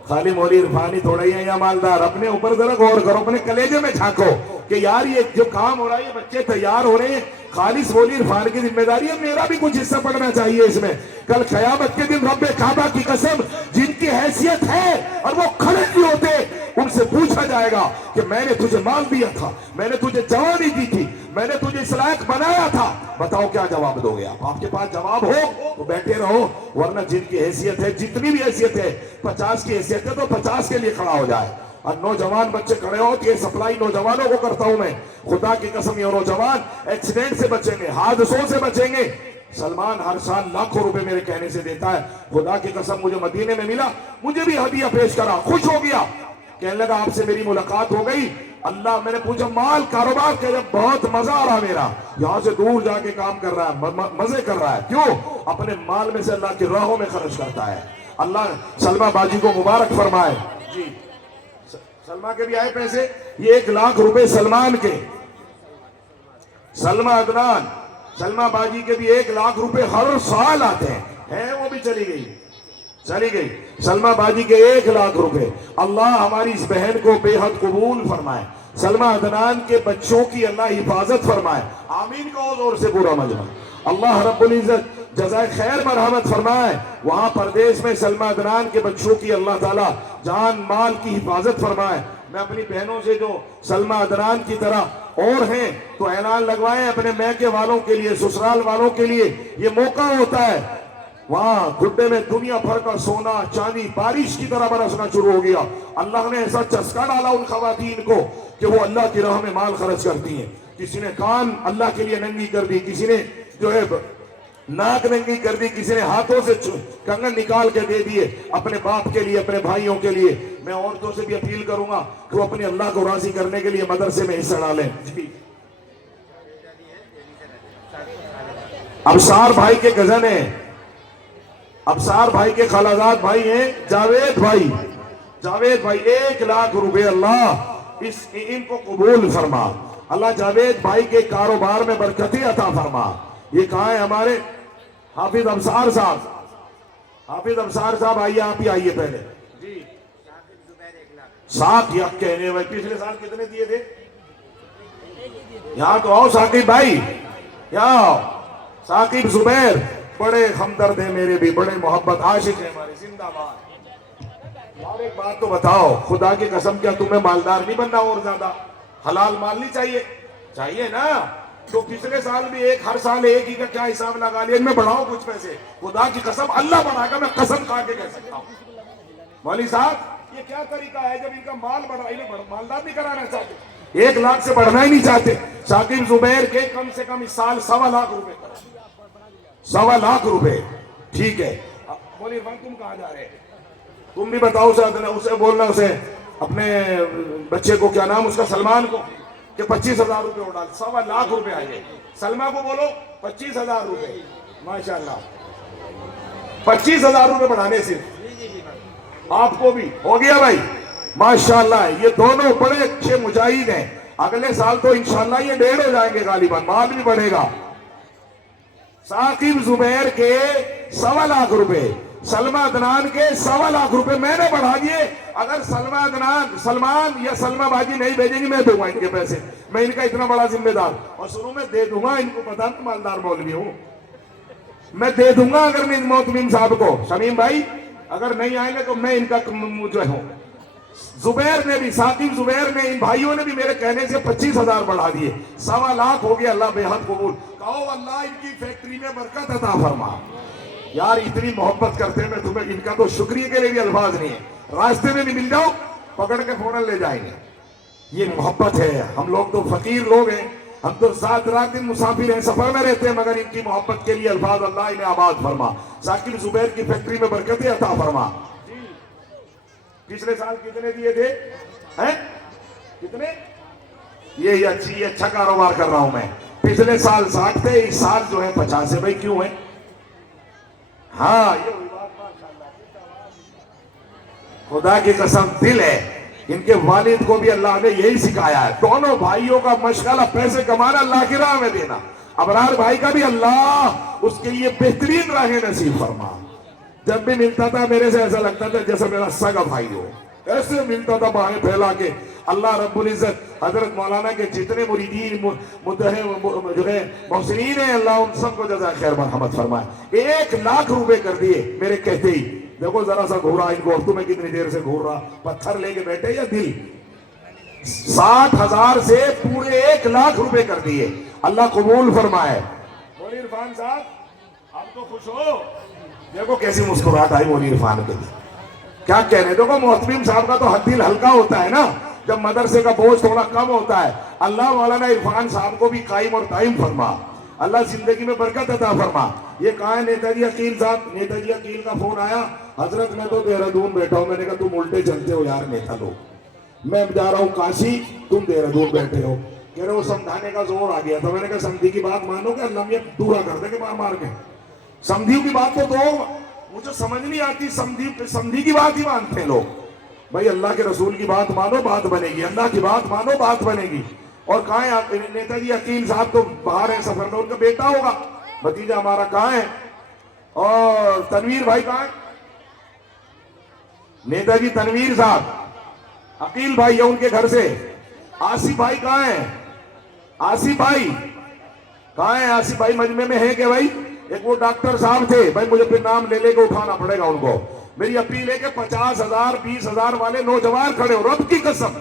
خالی مولی عرفانی تھوڑا ہی ہے یا مالدار، اپنے اوپر ذرا غور کرو، اپنے کلیجے میں جھانکو کہ یار یہ جو کام ہو رہا ہے، یہ بچے تیار ہو رہے ہیں، خالص مولی عرفان کی ذمہ داری ہے، میرا بھی کچھ حصہ پڑنا چاہیے اس میں. کل قیامت کے دن رب کعبہ کی قسم جن کی حیثیت ہے اور وہ کھڑے نہیں ہوتے، ان سے پوچھا جائے گا کہ میں نے تجھے مال دیا تھا، میں نے تجھے جوانی دی تھی، میں نے تجھے اس لائق بنایا تھا، بتاؤ کیا جواب دو گے آپ کے پاس جواب ہو تو بیٹھے رہو، ورنہ جن کی حیثیت ہے، جتنی بھی حیثیت ہے، 50 کی حیثیت ہے تو 50 کے لیے کھڑا ہو جائے. اور نوجوان بچے کھڑے ہو تو یہ سپلائی نوجوانوں کو کرتا ہوں میں، خدا کی قسم یہ نوجوان ایکسیڈنٹ سے بچیں گے، حادثوں سے بچیں گے. سلمان ہر سال لاکھوں روپے میرے کہنے سے دیتا ہے. خدا کی قسم مجھے مدینے میں ملا، مجھے بھی ہدیہ پیش کرا، خوش ہو گیا، کہنے لگا آپ سے میری ملاقات ہو گئی. اللہ، میں نے پوچھا مال کاروبار کے جب بہت مزہ آ رہا میرا، یہاں سے دور جا کے کام کر رہا ہے، مزے کر رہا ہے. کیوں؟ اپنے مال میں سے اللہ کی راہوں میں خرچ کرتا ہے. اللہ سلمہ باجی کو مبارک فرمائے. جی سلمہ کے بھی آئے پیسے، یہ 1,00,000 روپے سلمان کے، سلمہ عدنان سلمہ باجی کے بھی 1,00,000 روپے ہر سال آتے ہیں وہ بھی چلی گئی سلمہ باجی کے 1,00,000 روپے. اللہ ہماری اس بہن کو بے حد قبول فرمائے. سلمہ عدنان کے بچوں کی اللہ حفاظت فرمائے. آمین کو زور سے پورا مجمع. اللہ رب العزت جزائے خیر مرحمت فرمائے. وہاں پردیس میں سلمہ عدنان کے بچوں کی اللہ تعالیٰ جان مال کی حفاظت فرمائے. میں اپنی بہنوں سے جو سلمہ عدنان کی طرح اور ہیں تو اعلان لگوائیں اپنے میکے والوں کے لیے, سسرال والوں کے لیے. یہ موقع ہوتا ہے, وہاں گھٹے میں دنیا بھر کا سونا چاندی بارش کی طرح برسنا شروع ہو گیا. اللہ نے ایسا چسکا ڈالا ان خواتین کو کہ وہ اللہ کی راہ میں مال خرچ کرتی ہیں. کسی نے کان اللہ کے لیے ننگی کر دی, کسی نے جو ہے ناک ننگی کر دی, کسی نے ہاتھوں سے کنگن نکال کے دے دیے اپنے باپ کے لیے, اپنے بھائیوں کے لیے. میں عورتوں سے بھی اپیل کروں گا کہ وہ اپنے اللہ کو راضی کرنے کے لیے مدرسے میں حصہ ڈالیں. جی ابصار بھائی کے کزن ہیں, ابصار بھائی کے خالازاد بھائی ہیں, جاوید بھائی 1,00,000 روپے اللہ ان کو قبول فرما. اللہ جاوید بھائی کے کاروبار میں برکتی عطا فرما. یہ کہاں ہے ہمارے حافظ ابصار صاحب آئیے, آپ ہی آئیے پہلے. جی ساکھ یک کہنے ہوئے, پچھلے سال کتنے دیے تھے؟ یہاں تو آؤ ثاقب بھائی, یہاں آؤ. ثاقب زبیر بڑے ہمدرد ہیں میرے بھی, بڑے محبت عاشق ہیں ہمارے, زندہ باد. اور ایک بات تو بتاؤ, خدا کی قسم, کیا تمہیں مالدار نہیں بننا اور زیادہ حلال مال نہیں چاہیے نا؟ تو پچھلے سال بھی ہر سال ایک ہی کا کیا حساب لگا لیا, میں بڑھاؤ کچھ پیسے. خدا کی قسم اللہ بڑھا گا, میں قسم کھا کے کہہ سکتا ہوں. مولوی صاحب یہ کیا طریقہ ہے جب ان کا مال بڑھا, انہیں مالدار نہیں کرانا چاہتے, 1,00,000 سے بڑھنا ہی نہیں چاہتے. ثاقب زبیر کے کم سے کم اس سال 1,25,000 روپے, 1,25,000 روپے. ٹھیک ہے مولوی عرفان, تم کہاں جا رہے ہیں؟ تم بھی بتاؤ اسے بولنا, اسے اپنے بچے کو, کیا نام اس کا, سلمان کو, کہ 25,000 روپے اور ڈال, 1,25,000 روپے آئے. سلمہ کو بولو 25,000 روپے. ماشاءاللہ 25,000 روپے بڑھانے صرف آپ کو بھی ہو گیا بھائی, ماشاءاللہ. یہ دونوں بڑے اچھے مجاہد ہیں. اگلے سال تو انشاءاللہ یہ 1.5 ہو جائیں گے غالباً, مال بھی بڑھے گا. ثاقب زبیر کے 1,25,000 روپے, سلمہ عدنان کے 1,25,000 روپے میں نے بڑھا دیے. اگر سلمان یا سلمہ باجی نہیں بھیجیں گی, میں دوں گا ان کے پیسے. میں ان کا اتنا بڑا ذمہ دار, اور شروع میں دے دوں گا. ان کو پتا کہ مالدار مولوی ہوں, میں دے دوں گا. اگر میں محتمین صاحب کو, شمیم بھائی اگر نہیں آئیں گے تو میں ان کا جو ہوں. زبیر نے بھی, ثاقب زبیر نے, ان بھائیوں نے بھی میرے کہنے سے 25,000 بڑھا دیے. 1,25,000 ہو گیا. اللہ بے حد قبول. کہو اللہ ان کی فیکٹری میں برکت عطا فرما. یار اتنی محبت کرتے ہیں, میں تمہیں ان کا تو شکریہ کے لیے بھی الفاظ نہیں ہے. راستے میں بھی مل جاؤ, پکڑ کے فوراً لے جائیں گے. یہ محبت ہے. ہم لوگ تو فقیر لوگ ہیں, ہم تو 7 رات دن مسافر ہیں, سفر میں رہتے ہیں, مگر ان کی محبت کے لیے الفاظ اللہ انہیں آباد فرما. ثاقب زبیر کی فیکٹری میں برکتیں عطا فرما. پچھلے سال کتنے دیے تھے؟ کتنے؟ یہ اچھا کاروبار کر رہا ہوں میں. پچھلے سال 60 تھے, اس سال جو ہے 50 ہے. بھائی کیوں ہے؟ ہاں یہ ہوئی بات, ماشاءاللہ. خدا کی قسم دل ہے. ان کے والد کو بھی اللہ نے یہی سکھایا ہے. دونوں بھائیوں کا مشغلہ پیسے کمانا, اللہ کی راہ میں دینا. ابرار بھائی کا بھی اللہ اس کے لیے بہترین راہیں نصیب فرما. جب بھی ملتا تھا میرے سے ایسا لگتا تھا جیسے میرا سگا بھائی ہو, ایسے ملتا تھا باہیں پھیلا کے. اللہ رب العزت حضرت مولانا کے جتنے مریدین جو ہے محسنین ہیں, اللہ ان سب کو جزائے خیر مرحمت فرمائے. 1,00,000 روپے کر دیے میرے کہتے ہی. دیکھو ذرا سا گھورا ان کو, تمہیں کتنی دیر سے گھور رہا, پتھر لے کے بیٹھے یا دل. 60,000 سے پورے 1,00,000 روپے کر دیے. اللہ قبول فرمائے. مولوی عرفان صاحب آپ تو خوش ہو, دیکھو کیسی مسکراہٹ آئی مولوی عرفان کے لیے. کیا کہنے, دیکھو محتمیم صاحب کا تو دل ہلکا ہوتا ہے نا جب مدرسے کا بوجھ تھوڑا کم ہوتا ہے. اللہ مولانا عرفان صاحب کو بھی قائم اور دائم فرما. اللہ زندگی میں برکت عطا فرما. یہ کہاں ہے نیتا جی عقیل صاحب؟ نیتا جی عقیل کا فون آیا, حضرت میں تو دہرادون بیٹھا ہوں. میں نے کہا تم الٹے چلتے ہو یار نیتا لوگ, میں جا رہا ہوں کاشی, تم دہرادون بیٹھے ہو. کہہ رہے وہ سمجھانے کا زور آ گیا تھا. میں نے کہا سمدھی کی بات مانو کہ اللہ میں دورا کر دے کے مار کے. سمدھیوں کی بات تو دو, مجھے سمجھ نہیں آتی. سمدھی کی بات ہی مانتے ہیں لوگ. بھائی اللہ کے رسول کی بات مانو, بات بنے گی. اللہ کی بات مانو, بات بنے گی. اور کہاں ہے نیتا جی عقیل صاحب؟ تو باہر ہے سفر میں، ان کا بیٹا ہوگا بھتیجا ہمارا کہاں ہے؟ اور تنویر بھائی کہاں ہے؟ نیتا جی تنویر صاحب عقیل بھائی ہے ان کے گھر سے۔ آصف بھائی کہاں ہے؟ آصف بھائی کہاں ہے؟ آصف بھائی مجمع میں ہے کہ بھائی؟ ایک وہ ڈاکٹر صاحب تھے بھائی، مجھے پھر نام لے کے اٹھانا پڑے گا ان کو۔ میری اپیل ہے کہ 50,000 20,000 والے نوجوان کھڑے ہو، رب کی قسم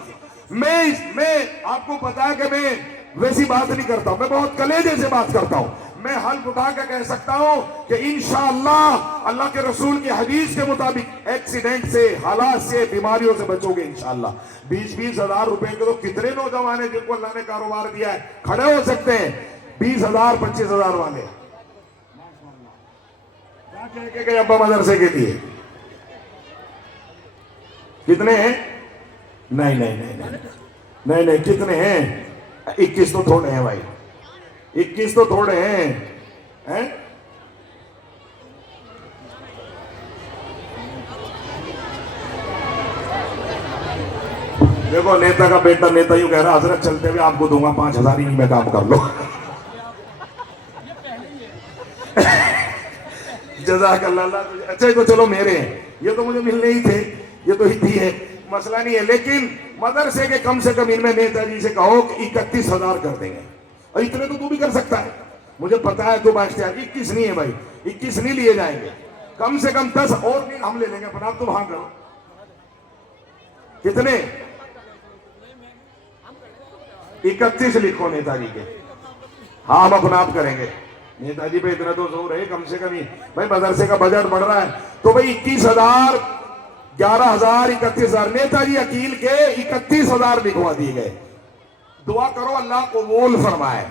میں آپ کو پتا ہے کہ میں ویسی بات نہیں کرتا ہوں، میں بہت کلیجے سے بات کرتا ہوں۔ میں حلف اٹھا کے کہہ سکتا ہوں کہ انشاءاللہ اللہ کے رسول کی حدیث کے مطابق ایکسیڈنٹ سے، حالات سے، بیماریوں سے بچو گے انشاءاللہ۔ 20,000 روپے کے تو کتنے نوجوان ہیں جن کو اللہ نے کاروبار دیا ہے، کھڑے ہو سکتے ہیں 20,000 25,000 والے۔ کیا کہہ کے گئے ابا مدرسے کے لیے؟ کتنے ہیں؟ نہیں کتنے ہیں؟ 21 تو تھوڑے ہیں بھائی، 21 تو تھوڑے ہیں۔ دیکھو نیتا کا بیٹا نیتا یوں کہہ رہا حضرت چلتے ہوئے آپ کو دوں گا 5,000 ہی میں کام کر لو۔ جزاک اللہ۔ اچھا تو چلو میرے ہیں، یہ تو مجھے ملنے ہی تھے، یہ تو ہی ہے، مسئلہ نہیں ہے، لیکن مدرسے کے کم سے کم ان میں نیتا جی سے کہو کہ 31,000 کر دیں گے، اور اتنے تو بھی کر سکتا ہے، مجھے پتا ہے تو باختیار 21 نہیں ہے بھائی، 21 نہیں لیے جائیں گے، کم سے کم 10 اور بھی ہم لے لیں گے، اپنا آپ تو وہاں کرو۔ کتنے؟ 31 لکھو نیتا جی کے، ہاں ہم اپنا آپ کریں گے۔ نیتا جی پہ اتنا تو زور ہے کم سے کم ہی بھائی، مدرسے کا بجٹ بڑھ رہا ہے تو بھائی 21,000 11,000 31,000 نیتا جی عقیل کے 31,000 لکھوا دیے گئے۔ دعا کرو اللہ قبول فرمائے،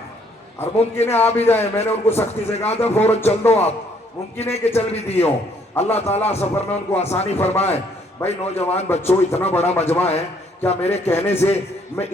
اور ممکن ہے آ بھی جائیں، میں نے ان کو سختی سے کہا تھا فوراً چل دو آپ، ممکن ہے کہ چل بھی دیے ہوں، اللہ تعالیٰ سفر میں ان کو آسانی فرمائے۔ بھائی نوجوان بچوں اتنا بڑا مجمع ہے، کیا میرے کہنے سے میں